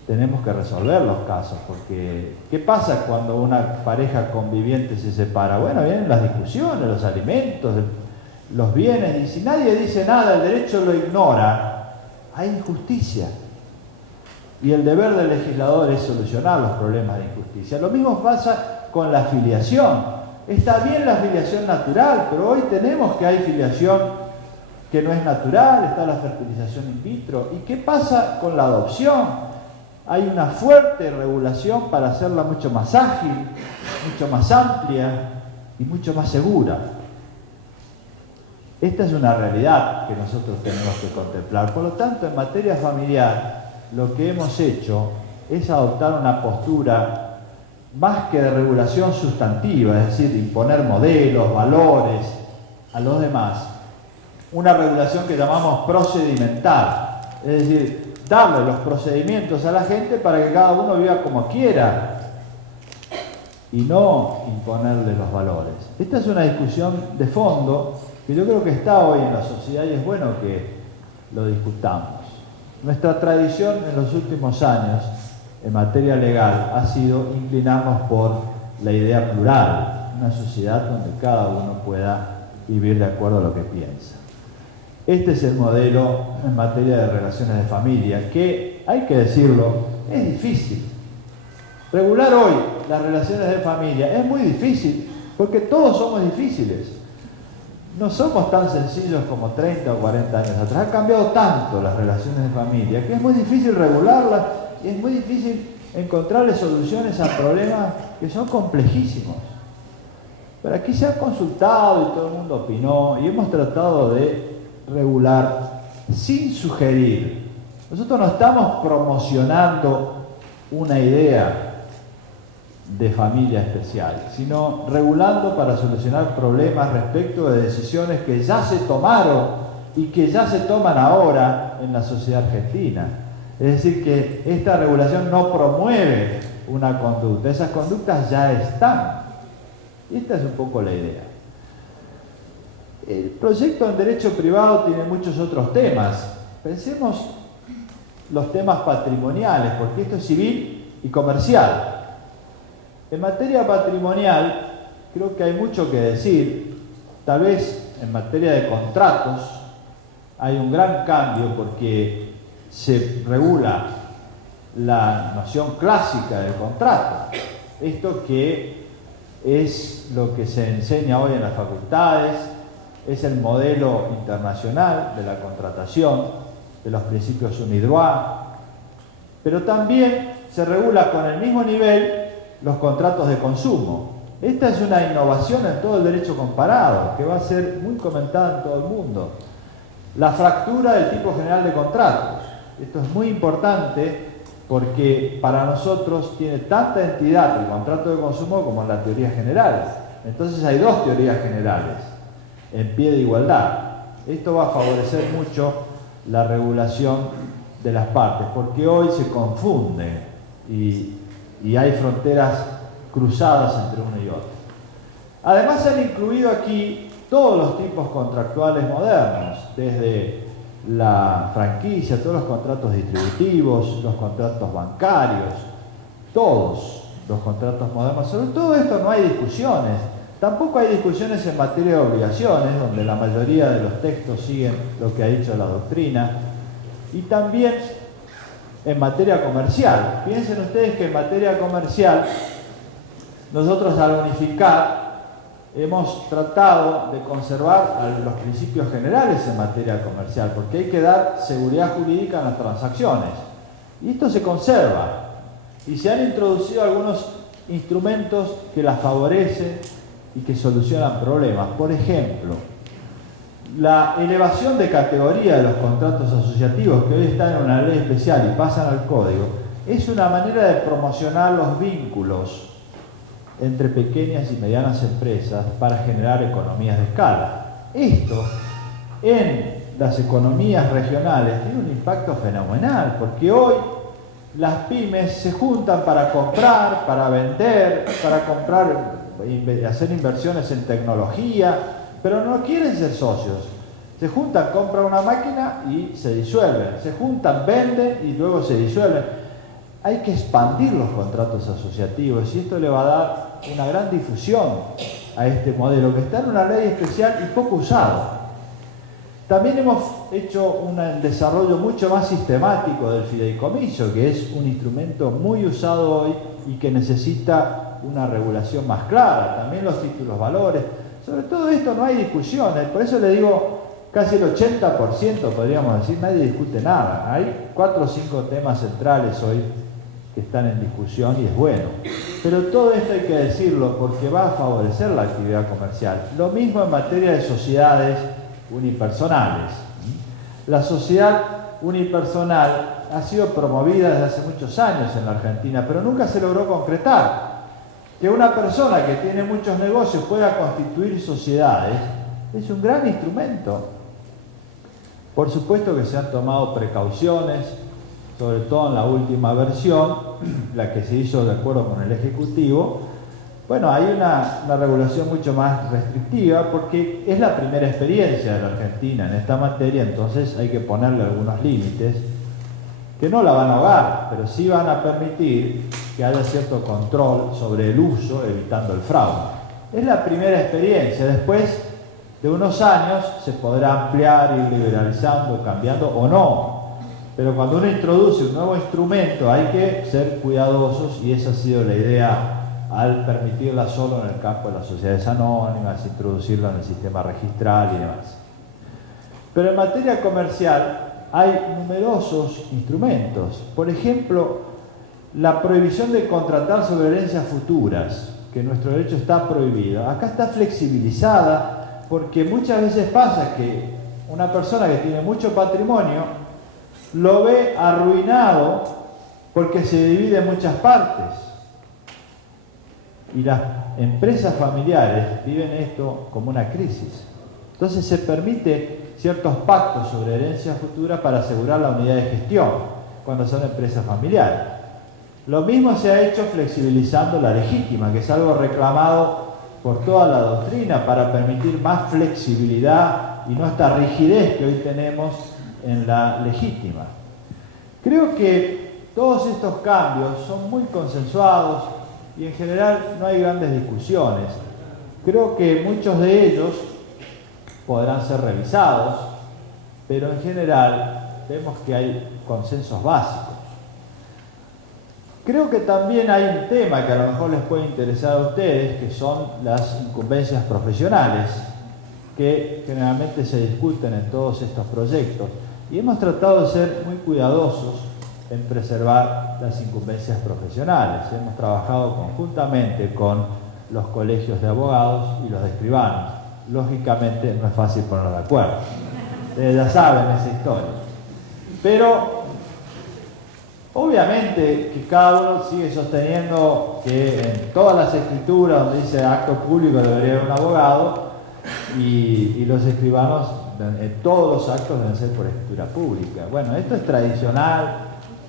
tenemos que resolver los casos, porque ¿qué pasa cuando una pareja conviviente se separa? Bueno, vienen las discusiones, los alimentos, los bienes, y si nadie dice nada, el derecho lo ignora, hay injusticia. Y el deber del legislador es solucionar los problemas de injusticia. Lo mismo pasa con la filiación. Está bien la filiación natural, pero hoy tenemos que hay filiación que no es natural, está la fertilización in vitro. ¿Y qué pasa con la adopción? Hay una fuerte regulación para hacerla mucho más ágil, mucho más amplia y mucho más segura. Esta es una realidad que nosotros tenemos que contemplar. Por lo tanto, en materia familiar, lo que hemos hecho es adoptar una postura más que de regulación sustantiva, es decir, de imponer modelos, valores a los demás, una regulación que llamamos procedimental, es decir, darle los procedimientos a la gente para que cada uno viva como quiera y no imponerle los valores. Esta es una discusión de fondo que yo creo que está hoy en la sociedad y es bueno que lo discutamos. Nuestra tradición en los últimos años en materia legal ha sido inclinarnos por la idea plural, una sociedad donde cada uno pueda vivir de acuerdo a lo que piensa. Este es el modelo en materia de relaciones de familia, que, hay que decirlo, es difícil. Regular hoy las relaciones de familia es muy difícil, porque todos somos difíciles. No somos tan sencillos como 30 o 40 años atrás. Han cambiado tanto las relaciones de familia que es muy difícil regularlas y es muy difícil encontrarle soluciones a problemas que son complejísimos. Pero aquí se ha consultado y todo el mundo opinó y hemos tratado de regular sin sugerir. Nosotros no estamos promocionando una idea de familia especial, sino regulando para solucionar problemas respecto de decisiones que ya se tomaron y que ya se toman ahora en la sociedad argentina. Es decir, que esta regulación no promueve una conducta, esas conductas ya están. Esta es un poco la idea. El proyecto en derecho privado tiene muchos otros temas. Pensemos los temas patrimoniales, porque esto es civil y comercial. En materia patrimonial, creo que hay mucho que decir. Tal vez en materia de contratos hay un gran cambio porque se regula la noción clásica del contrato. Esto que es lo que se enseña hoy en las facultades, es el modelo internacional de la contratación, de los principios UNIDROIT, pero también se regula con el mismo nivel los contratos de consumo. Esta es una innovación en todo el derecho comparado, que va a ser muy comentada en todo el mundo. La fractura del tipo general de contratos. Esto es muy importante porque para nosotros tiene tanta entidad el contrato de consumo como en la teoría general. Entonces hay dos teorías generales en pie de igualdad. Esto va a favorecer mucho la regulación de las partes, porque hoy se confunden y hay fronteras cruzadas entre uno y otro. Además se han incluido aquí todos los tipos contractuales modernos, desde la franquicia, todos los contratos distributivos, los contratos bancarios, todos los contratos modernos. Sobre todo esto no hay discusiones. Tampoco hay discusiones en materia de obligaciones, donde la mayoría de los textos siguen lo que ha dicho la doctrina. Y también en materia comercial. Piensen ustedes que en materia comercial, nosotros al unificar hemos tratado de conservar los principios generales en materia comercial, porque hay que dar seguridad jurídica en las transacciones. Y esto se conserva. Y se han introducido algunos instrumentos que las favorecen y que solucionan problemas. Por ejemplo, la elevación de categoría de los contratos asociativos, que hoy están en una ley especial y pasan al código, es una manera de promocionar los vínculos entre pequeñas y medianas empresas para generar economías de escala. Esto en las economías regionales tiene un impacto fenomenal, porque hoy las pymes se juntan para comprar, para vender, para comprar, hacer inversiones en tecnología, pero no quieren ser socios. Se juntan, compran una máquina y se disuelven. Se juntan, venden y luego se disuelven. Hay que expandir los contratos asociativos y esto le va a dar una gran difusión a este modelo que está en una ley especial y poco usado. También hemos hecho un desarrollo mucho más sistemático del fideicomiso, que es un instrumento muy usado hoy y que necesita una regulación más clara. También los títulos valores. Sobre todo esto no hay discusiones, por eso le digo casi el 80%, podríamos decir, nadie discute nada. Hay 4 o 5 temas centrales hoy que están en discusión y es bueno. Pero todo esto hay que decirlo porque va a favorecer la actividad comercial. Lo mismo en materia de sociedades unipersonales. La sociedad unipersonal ha sido promovida desde hace muchos años en la Argentina, pero nunca se logró concretar. Que una persona que tiene muchos negocios pueda constituir sociedades es un gran instrumento. Por supuesto que se han tomado precauciones, sobre todo en la última versión, la que se hizo de acuerdo con el Ejecutivo. Bueno, hay una regulación mucho más restrictiva porque es la primera experiencia de la Argentina en esta materia, entonces hay que ponerle algunos límites que no la van a ahogar, pero sí van a permitir que haya cierto control sobre el uso, evitando el fraude. Es la primera experiencia. Después de unos años se podrá ampliar, ir liberalizando, cambiando o no. Pero cuando uno introduce un nuevo instrumento hay que ser cuidadosos y esa ha sido la idea al permitirla solo en el campo de las sociedades anónimas, introducirla en el sistema registral y demás. Pero en materia comercial hay numerosos instrumentos. Por ejemplo, la prohibición de contratar sobre herencias futuras, que en nuestro derecho está prohibido. Acá está flexibilizada porque muchas veces pasa que una persona que tiene mucho patrimonio lo ve arruinado porque se divide en muchas partes. y las empresas familiares viven esto como una crisis. Entonces se permite ciertos pactos sobre herencia futura para asegurar la unidad de gestión cuando son empresas familiares. Lo mismo se ha hecho flexibilizando la legítima, que es algo reclamado por toda la doctrina para permitir más flexibilidad y no esta rigidez que hoy tenemos en la legítima. Creo que todos estos cambios son muy consensuados y en general no hay grandes discusiones. Creo que muchos de ellos podrán ser revisados, pero en general vemos que hay consensos básicos. Creo que también hay un tema que a lo mejor les puede interesar a ustedes, que son las incumbencias profesionales, que generalmente se discuten en todos estos proyectos. Y hemos tratado de ser muy cuidadosos en preservar las incumbencias profesionales. Hemos trabajado conjuntamente con los colegios de abogados y los de escribanos. Lógicamente no es fácil ponernos de acuerdo. Ustedes ya saben esa historia. Pero obviamente que cada uno sigue sosteniendo que en todas las escrituras donde dice acto público debería haber un abogado y los escribanos en todos los actos deben ser por escritura pública. Bueno, esto es tradicional,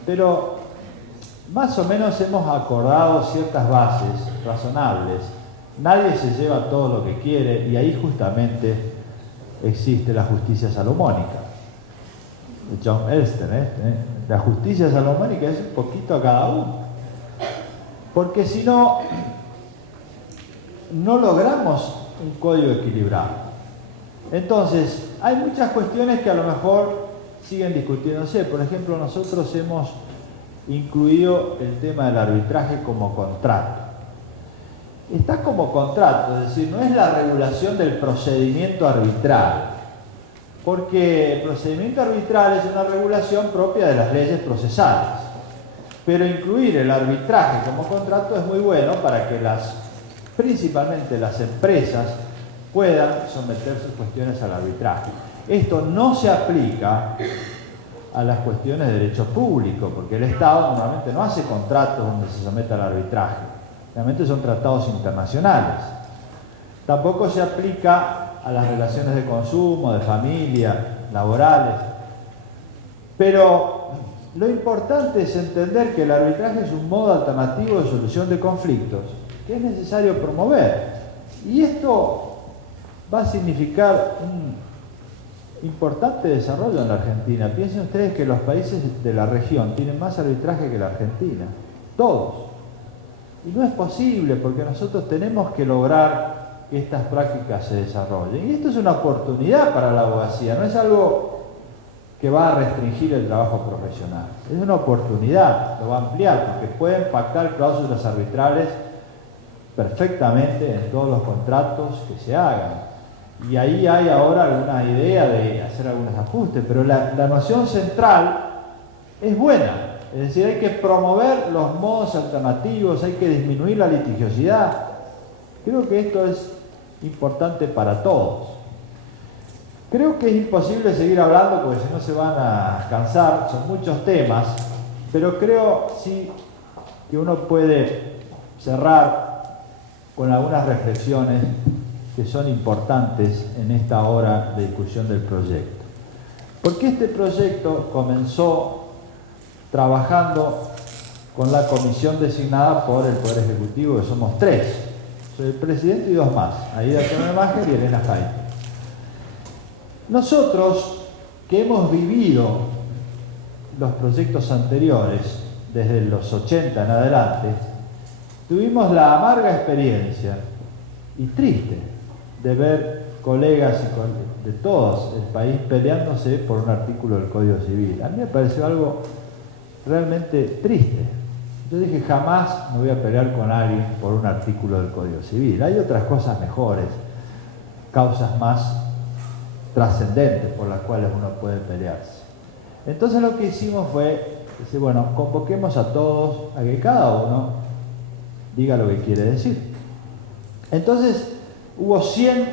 pero más o menos hemos acordado ciertas bases razonables. Nadie se lleva todo lo que quiere y ahí justamente existe la justicia salomónica. John Elster, la justicia salomónica es un poquito a cada uno. Porque si no, no logramos un código equilibrado. Entonces, hay muchas cuestiones que a lo mejor siguen discutiéndose. Por ejemplo, nosotros hemos incluido el tema del arbitraje como contrato. Está como contrato, es decir, no es la regulación del procedimiento arbitral, porque el procedimiento arbitral es una regulación propia de las leyes procesales. Pero incluir el arbitraje como contrato es muy bueno para que principalmente las empresas puedan someter sus cuestiones al arbitraje. Esto no se aplica a las cuestiones de derecho público, porque el Estado normalmente no hace contratos donde se someta al arbitraje. Realmente son tratados internacionales. Tampoco se aplica a las relaciones de consumo, de familia, laborales. Pero lo importante es entender que el arbitraje es un modo alternativo de solución de conflictos que es necesario promover. Y esto va a significar un importante desarrollo en la Argentina. Piensen ustedes que los países de la región tienen más arbitraje que la Argentina. Todos. Y no es posible porque nosotros tenemos que lograr que estas prácticas se desarrollen. Y esto es una oportunidad para la abogacía, no es algo que va a restringir el trabajo profesional. Es una oportunidad, lo va a ampliar, porque pueden pactar cláusulas arbitrales perfectamente en todos los contratos que se hagan. Y ahí hay ahora alguna idea de hacer algunos ajustes, pero la noción central es buena. Es decir, hay que promover los modos alternativos, hay que disminuir la litigiosidad. Creo que esto es importante para todos. Creo que es imposible seguir hablando porque si no se van a cansar, son muchos temas, pero creo sí que uno puede cerrar con algunas reflexiones que son importantes en esta hora de discusión del proyecto. Porque este proyecto comenzó trabajando con la comisión designada por el Poder Ejecutivo, que somos 3. Soy el presidente y 2 más, Aida Tonemacher y Elena Jaime. Nosotros, que hemos vivido los proyectos anteriores, desde los 80 en adelante, tuvimos la amarga experiencia y triste de ver colegas de todo el país peleándose por un artículo del Código Civil. A mí me pareció algo realmente triste. Yo dije, jamás me voy a pelear con alguien por un artículo del Código Civil. Hay otras cosas mejores, causas más trascendentes por las cuales uno puede pelearse. Entonces lo que hicimos fue decir, bueno, convoquemos a todos a que cada uno diga lo que quiere decir. Entonces hubo 100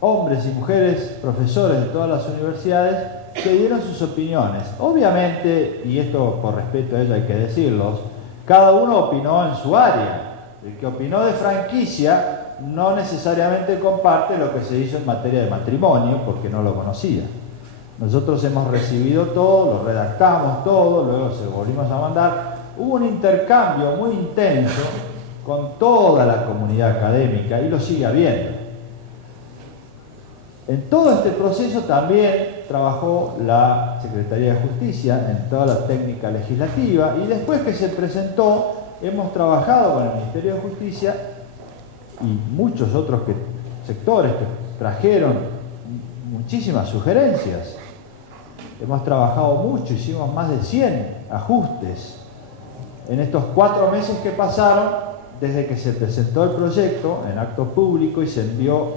hombres y mujeres, profesores de todas las universidades, que dieron sus opiniones. Obviamente, y esto por respeto a ellos hay que decirlos, cada uno opinó en su área. El que opinó de franquicia no necesariamente comparte lo que se hizo en materia de matrimonio porque no lo conocía. Nosotros hemos recibido todo, lo redactamos todo, luego se lo volvimos a mandar. Hubo un intercambio muy intenso con toda la comunidad académica y lo sigue habiendo. En todo este proceso también trabajó la Secretaría de Justicia en toda la técnica legislativa y después que se presentó hemos trabajado con el Ministerio de Justicia y muchos otros sectores que trajeron muchísimas sugerencias. Hemos trabajado mucho, hicimos más de 100 ajustes en estos 4 meses que pasaron desde que se presentó el proyecto en acto público y se envió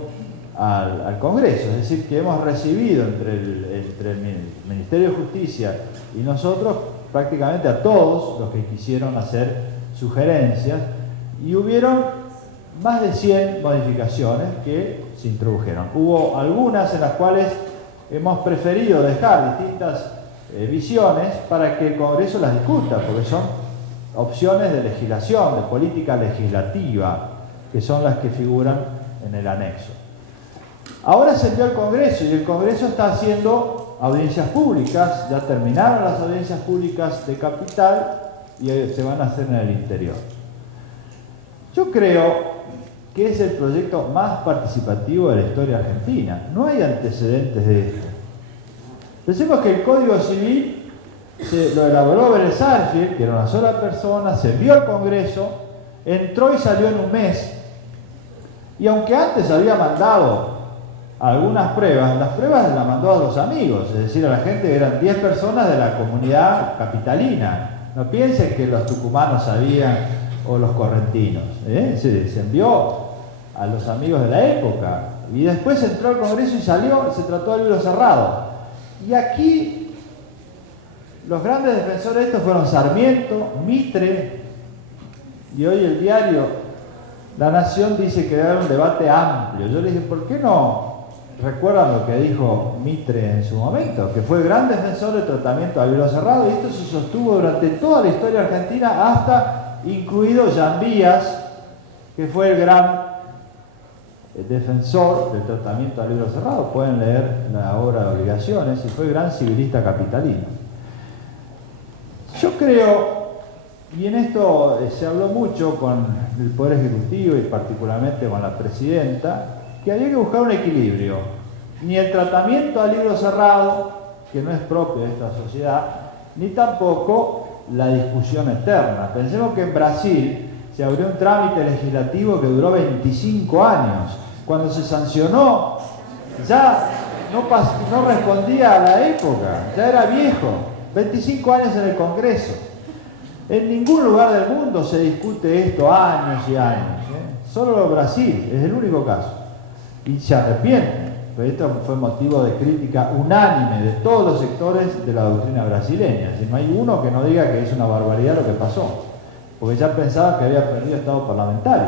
al Congreso. Es decir, que hemos recibido entre el Ministerio de Justicia y nosotros prácticamente a todos los que quisieron hacer sugerencias y hubieron más de 100 modificaciones que se introdujeron. Hubo algunas en las cuales hemos preferido dejar distintas visiones para que el Congreso las discuta, porque son opciones de legislación, de política legislativa, que son las que figuran en el anexo. Ahora se envió al Congreso y el Congreso está haciendo audiencias públicas, ya terminaron las audiencias públicas de Capital y se van a hacer en el interior. Yo creo que es el proyecto más participativo de la historia argentina. No hay antecedentes de esto. Decimos que el Código Civil lo elaboró Vélez Sarsfield, que era una sola persona, se envió al Congreso, entró y salió en un mes. Y aunque antes había mandado algunas pruebas, las pruebas las mandó a los amigos, es decir, a la gente que eran 10 personas de la comunidad capitalina. No piensen que los tucumanos sabían o los correntinos. Se envió a los amigos de la época y después entró al Congreso y salió, se trató de libro cerrado. Y aquí los grandes defensores de esto fueron Sarmiento, Mitre, y hoy el diario La Nación dice que debe haber un debate amplio. Yo le dije, ¿por qué no recuerdan lo que dijo Mitre en su momento? Que fue gran defensor del tratamiento al libro cerrado, y esto se sostuvo durante toda la historia argentina, hasta incluido Jean Vías, que fue el gran defensor del tratamiento al libro cerrado. Pueden leer la obra de Obligaciones, y fue gran civilista capitalino. Yo creo, y en esto se habló mucho con el Poder Ejecutivo y particularmente con la Presidenta, que había que buscar un equilibrio. Ni el tratamiento al libro cerrado, que no es propio de esta sociedad, ni tampoco la discusión eterna. Pensemos que en Brasil se abrió un trámite legislativo que duró 25 años. Cuando se sancionó, ya no respondía a la época, ya era viejo. 25 años en el Congreso. En ningún lugar del mundo se discute esto años y años. Solo Brasil, es el único caso. Y se arrepienten, pero esto fue motivo de crítica unánime de todos los sectores de la doctrina brasileña. Si no hay uno que no diga que es una barbaridad lo que pasó, porque ya pensaban que había perdido Estado parlamentario.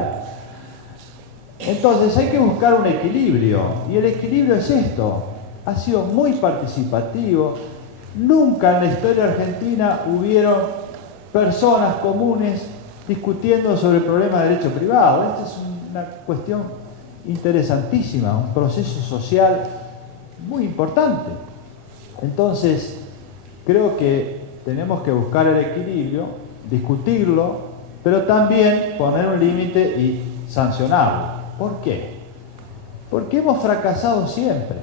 Entonces hay que buscar un equilibrio, y el equilibrio es esto. Ha sido muy participativo. Nunca en la historia argentina hubieron personas comunes discutiendo sobre el problema de derecho privado. Esta es una cuestión interesantísima, un proceso social muy importante. Entonces, creo que tenemos que buscar el equilibrio, discutirlo, pero también poner un límite y sancionarlo. ¿Por qué? Porque hemos fracasado siempre.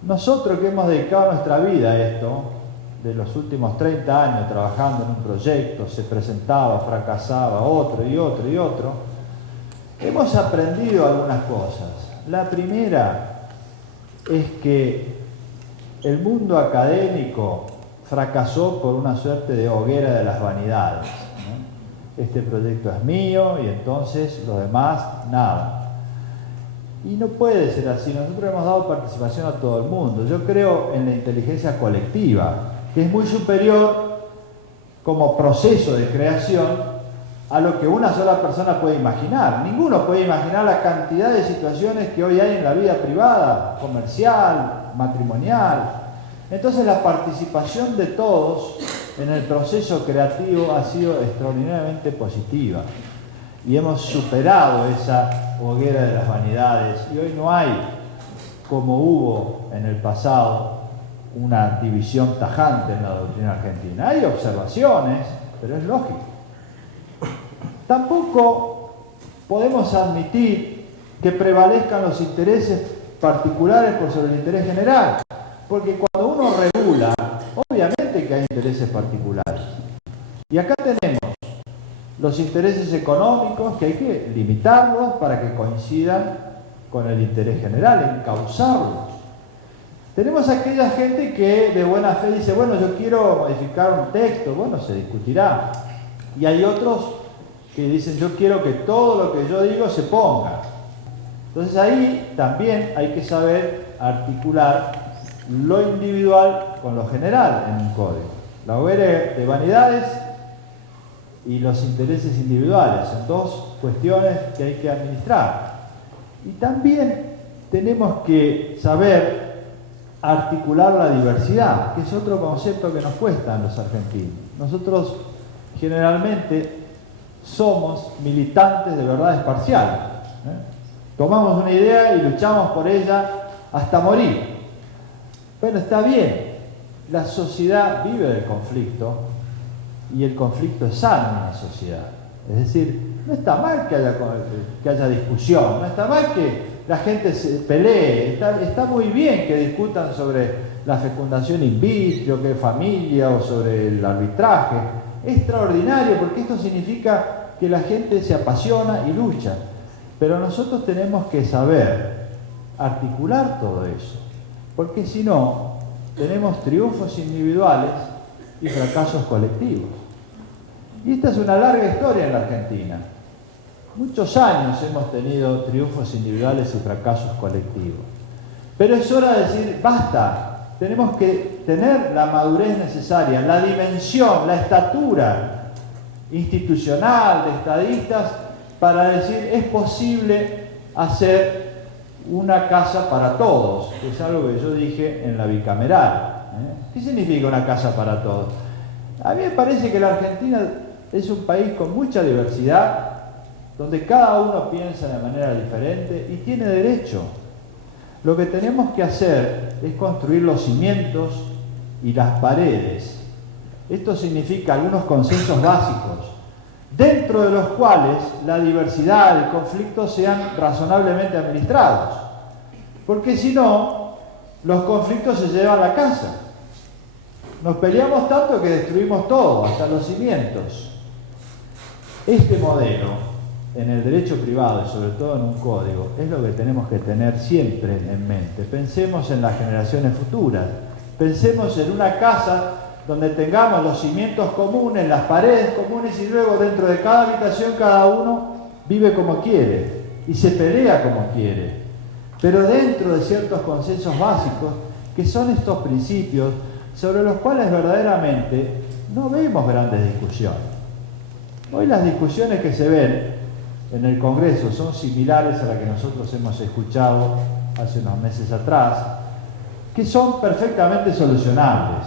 Nosotros que hemos dedicado nuestra vida a esto, de los últimos 30 años trabajando en un proyecto, se presentaba, fracasaba, otro y otro y otro, hemos aprendido algunas cosas. La primera es que el mundo académico fracasó por una suerte de hoguera de las vanidades, ¿no? Este proyecto es mío y entonces los demás nada. Y no puede ser así. Nosotros hemos dado participación a todo el mundo. Yo creo en la inteligencia colectiva, que es muy superior como proceso de creación a lo que una sola persona puede imaginar. Ninguno puede imaginar la cantidad de situaciones que hoy hay en la vida privada, comercial, matrimonial. Entonces la participación de todos en el proceso creativo ha sido extraordinariamente positiva. y hemos superado esa hoguera de las vanidades y hoy no hay, como hubo en el pasado, una división tajante en la doctrina argentina. Hay observaciones, pero es lógico. Tampoco podemos admitir que prevalezcan los intereses particulares por sobre el interés general, porque cuando uno regula, obviamente que hay intereses particulares. Y acá tenemos los intereses económicos, que hay que limitarlos para que coincidan con el interés general, encauzarlos. Tenemos aquella gente que de buena fe dice, bueno, yo quiero modificar un texto, bueno, se discutirá. Y hay otros que dicen, yo quiero que todo lo que yo digo se ponga. Entonces ahí también hay que saber articular lo individual con lo general en un código. La hoguera de vanidades y los intereses individuales son dos cuestiones que hay que administrar. Y también tenemos que saber articular la diversidad, que es otro concepto que nos cuesta a los argentinos. Nosotros generalmente somos militantes de verdades parciales. Tomamos una idea y luchamos por ella hasta morir. Bueno, está bien, la sociedad vive del conflicto y el conflicto es sano en la sociedad. Es decir, no está mal que haya discusión, no está mal que la gente se pelee, está muy bien que discutan sobre la fecundación in vitro, qué familia o sobre el arbitraje. Es extraordinario porque esto significa que la gente se apasiona y lucha. Pero nosotros tenemos que saber articular todo eso, porque si no, tenemos triunfos individuales y fracasos colectivos. Y esta es una larga historia en la Argentina. Muchos años hemos tenido triunfos individuales y fracasos colectivos. Pero es hora de decir, basta, tenemos que tener la madurez necesaria, la dimensión, la estatura institucional de estadistas para decir, es posible hacer una casa para todos, que es algo que yo dije en la bicameral. ¿Qué significa una casa para todos? A mí me parece que la Argentina es un país con mucha diversidad, donde cada uno piensa de manera diferente y tiene derecho. Lo que tenemos que hacer es construir los cimientos y las paredes. Esto significa algunos consensos básicos, dentro de los cuales la diversidad, el conflicto sean razonablemente administrados. Porque si no, los conflictos se llevan a la casa. Nos peleamos tanto que destruimos todo, hasta los cimientos. Este modelo, en el derecho privado y sobre todo en un código, es lo que tenemos que tener siempre en mente. Pensemos en las generaciones futuras. Pensemos en una casa donde tengamos los cimientos comunes, las paredes comunes y luego dentro de cada habitación cada uno vive como quiere y se pelea como quiere. Pero dentro de ciertos consensos básicos que son estos principios sobre los cuales verdaderamente no vemos grandes discusiones. Hoy las discusiones que se ven en el Congreso son similares a las que nosotros hemos escuchado hace unos meses atrás, que son perfectamente solucionables.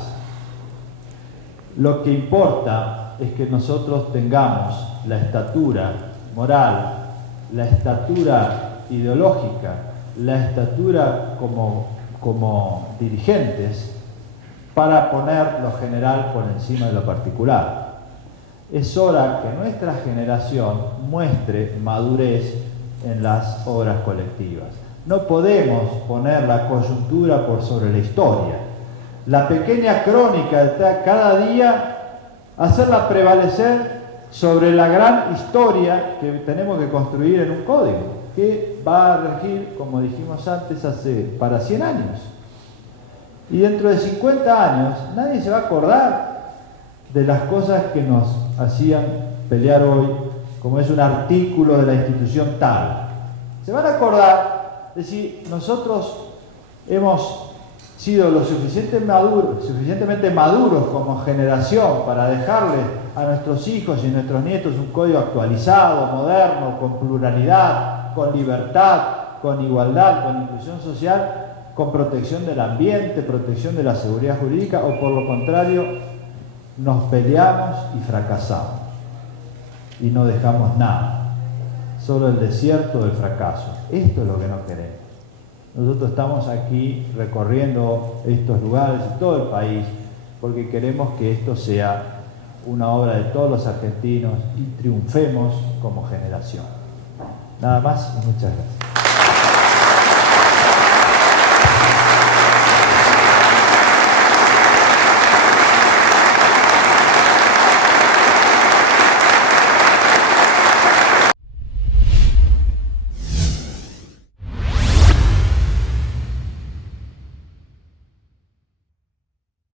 Lo que importa es que nosotros tengamos la estatura moral, la estatura ideológica, la estatura como dirigentes para poner lo general por encima de lo particular. Es hora que nuestra generación muestre madurez en las obras colectivas. No podemos poner la coyuntura por sobre la historia. La pequeña crónica de cada día, hacerla prevalecer sobre la gran historia que tenemos que construir en un código, que va a regir, como dijimos antes, para 100 años. Y dentro de 50 años nadie se va a acordar de las cosas que nos hacían pelear hoy, como es un artículo de la institución tal. Se van a acordar de si nosotros hemos sido lo suficientemente maduros como generación para dejarle a nuestros hijos y nuestros nietos un código actualizado, moderno, con pluralidad, con libertad, con igualdad, con inclusión social, con protección del ambiente, protección de la seguridad jurídica, o por lo contrario, nos peleamos y fracasamos y no dejamos nada. solo el desierto del fracaso. Esto es lo que no queremos. Nosotros estamos aquí recorriendo estos lugares y todo el país porque queremos que esto sea una obra de todos los argentinos y triunfemos como generación. Nada más y muchas gracias.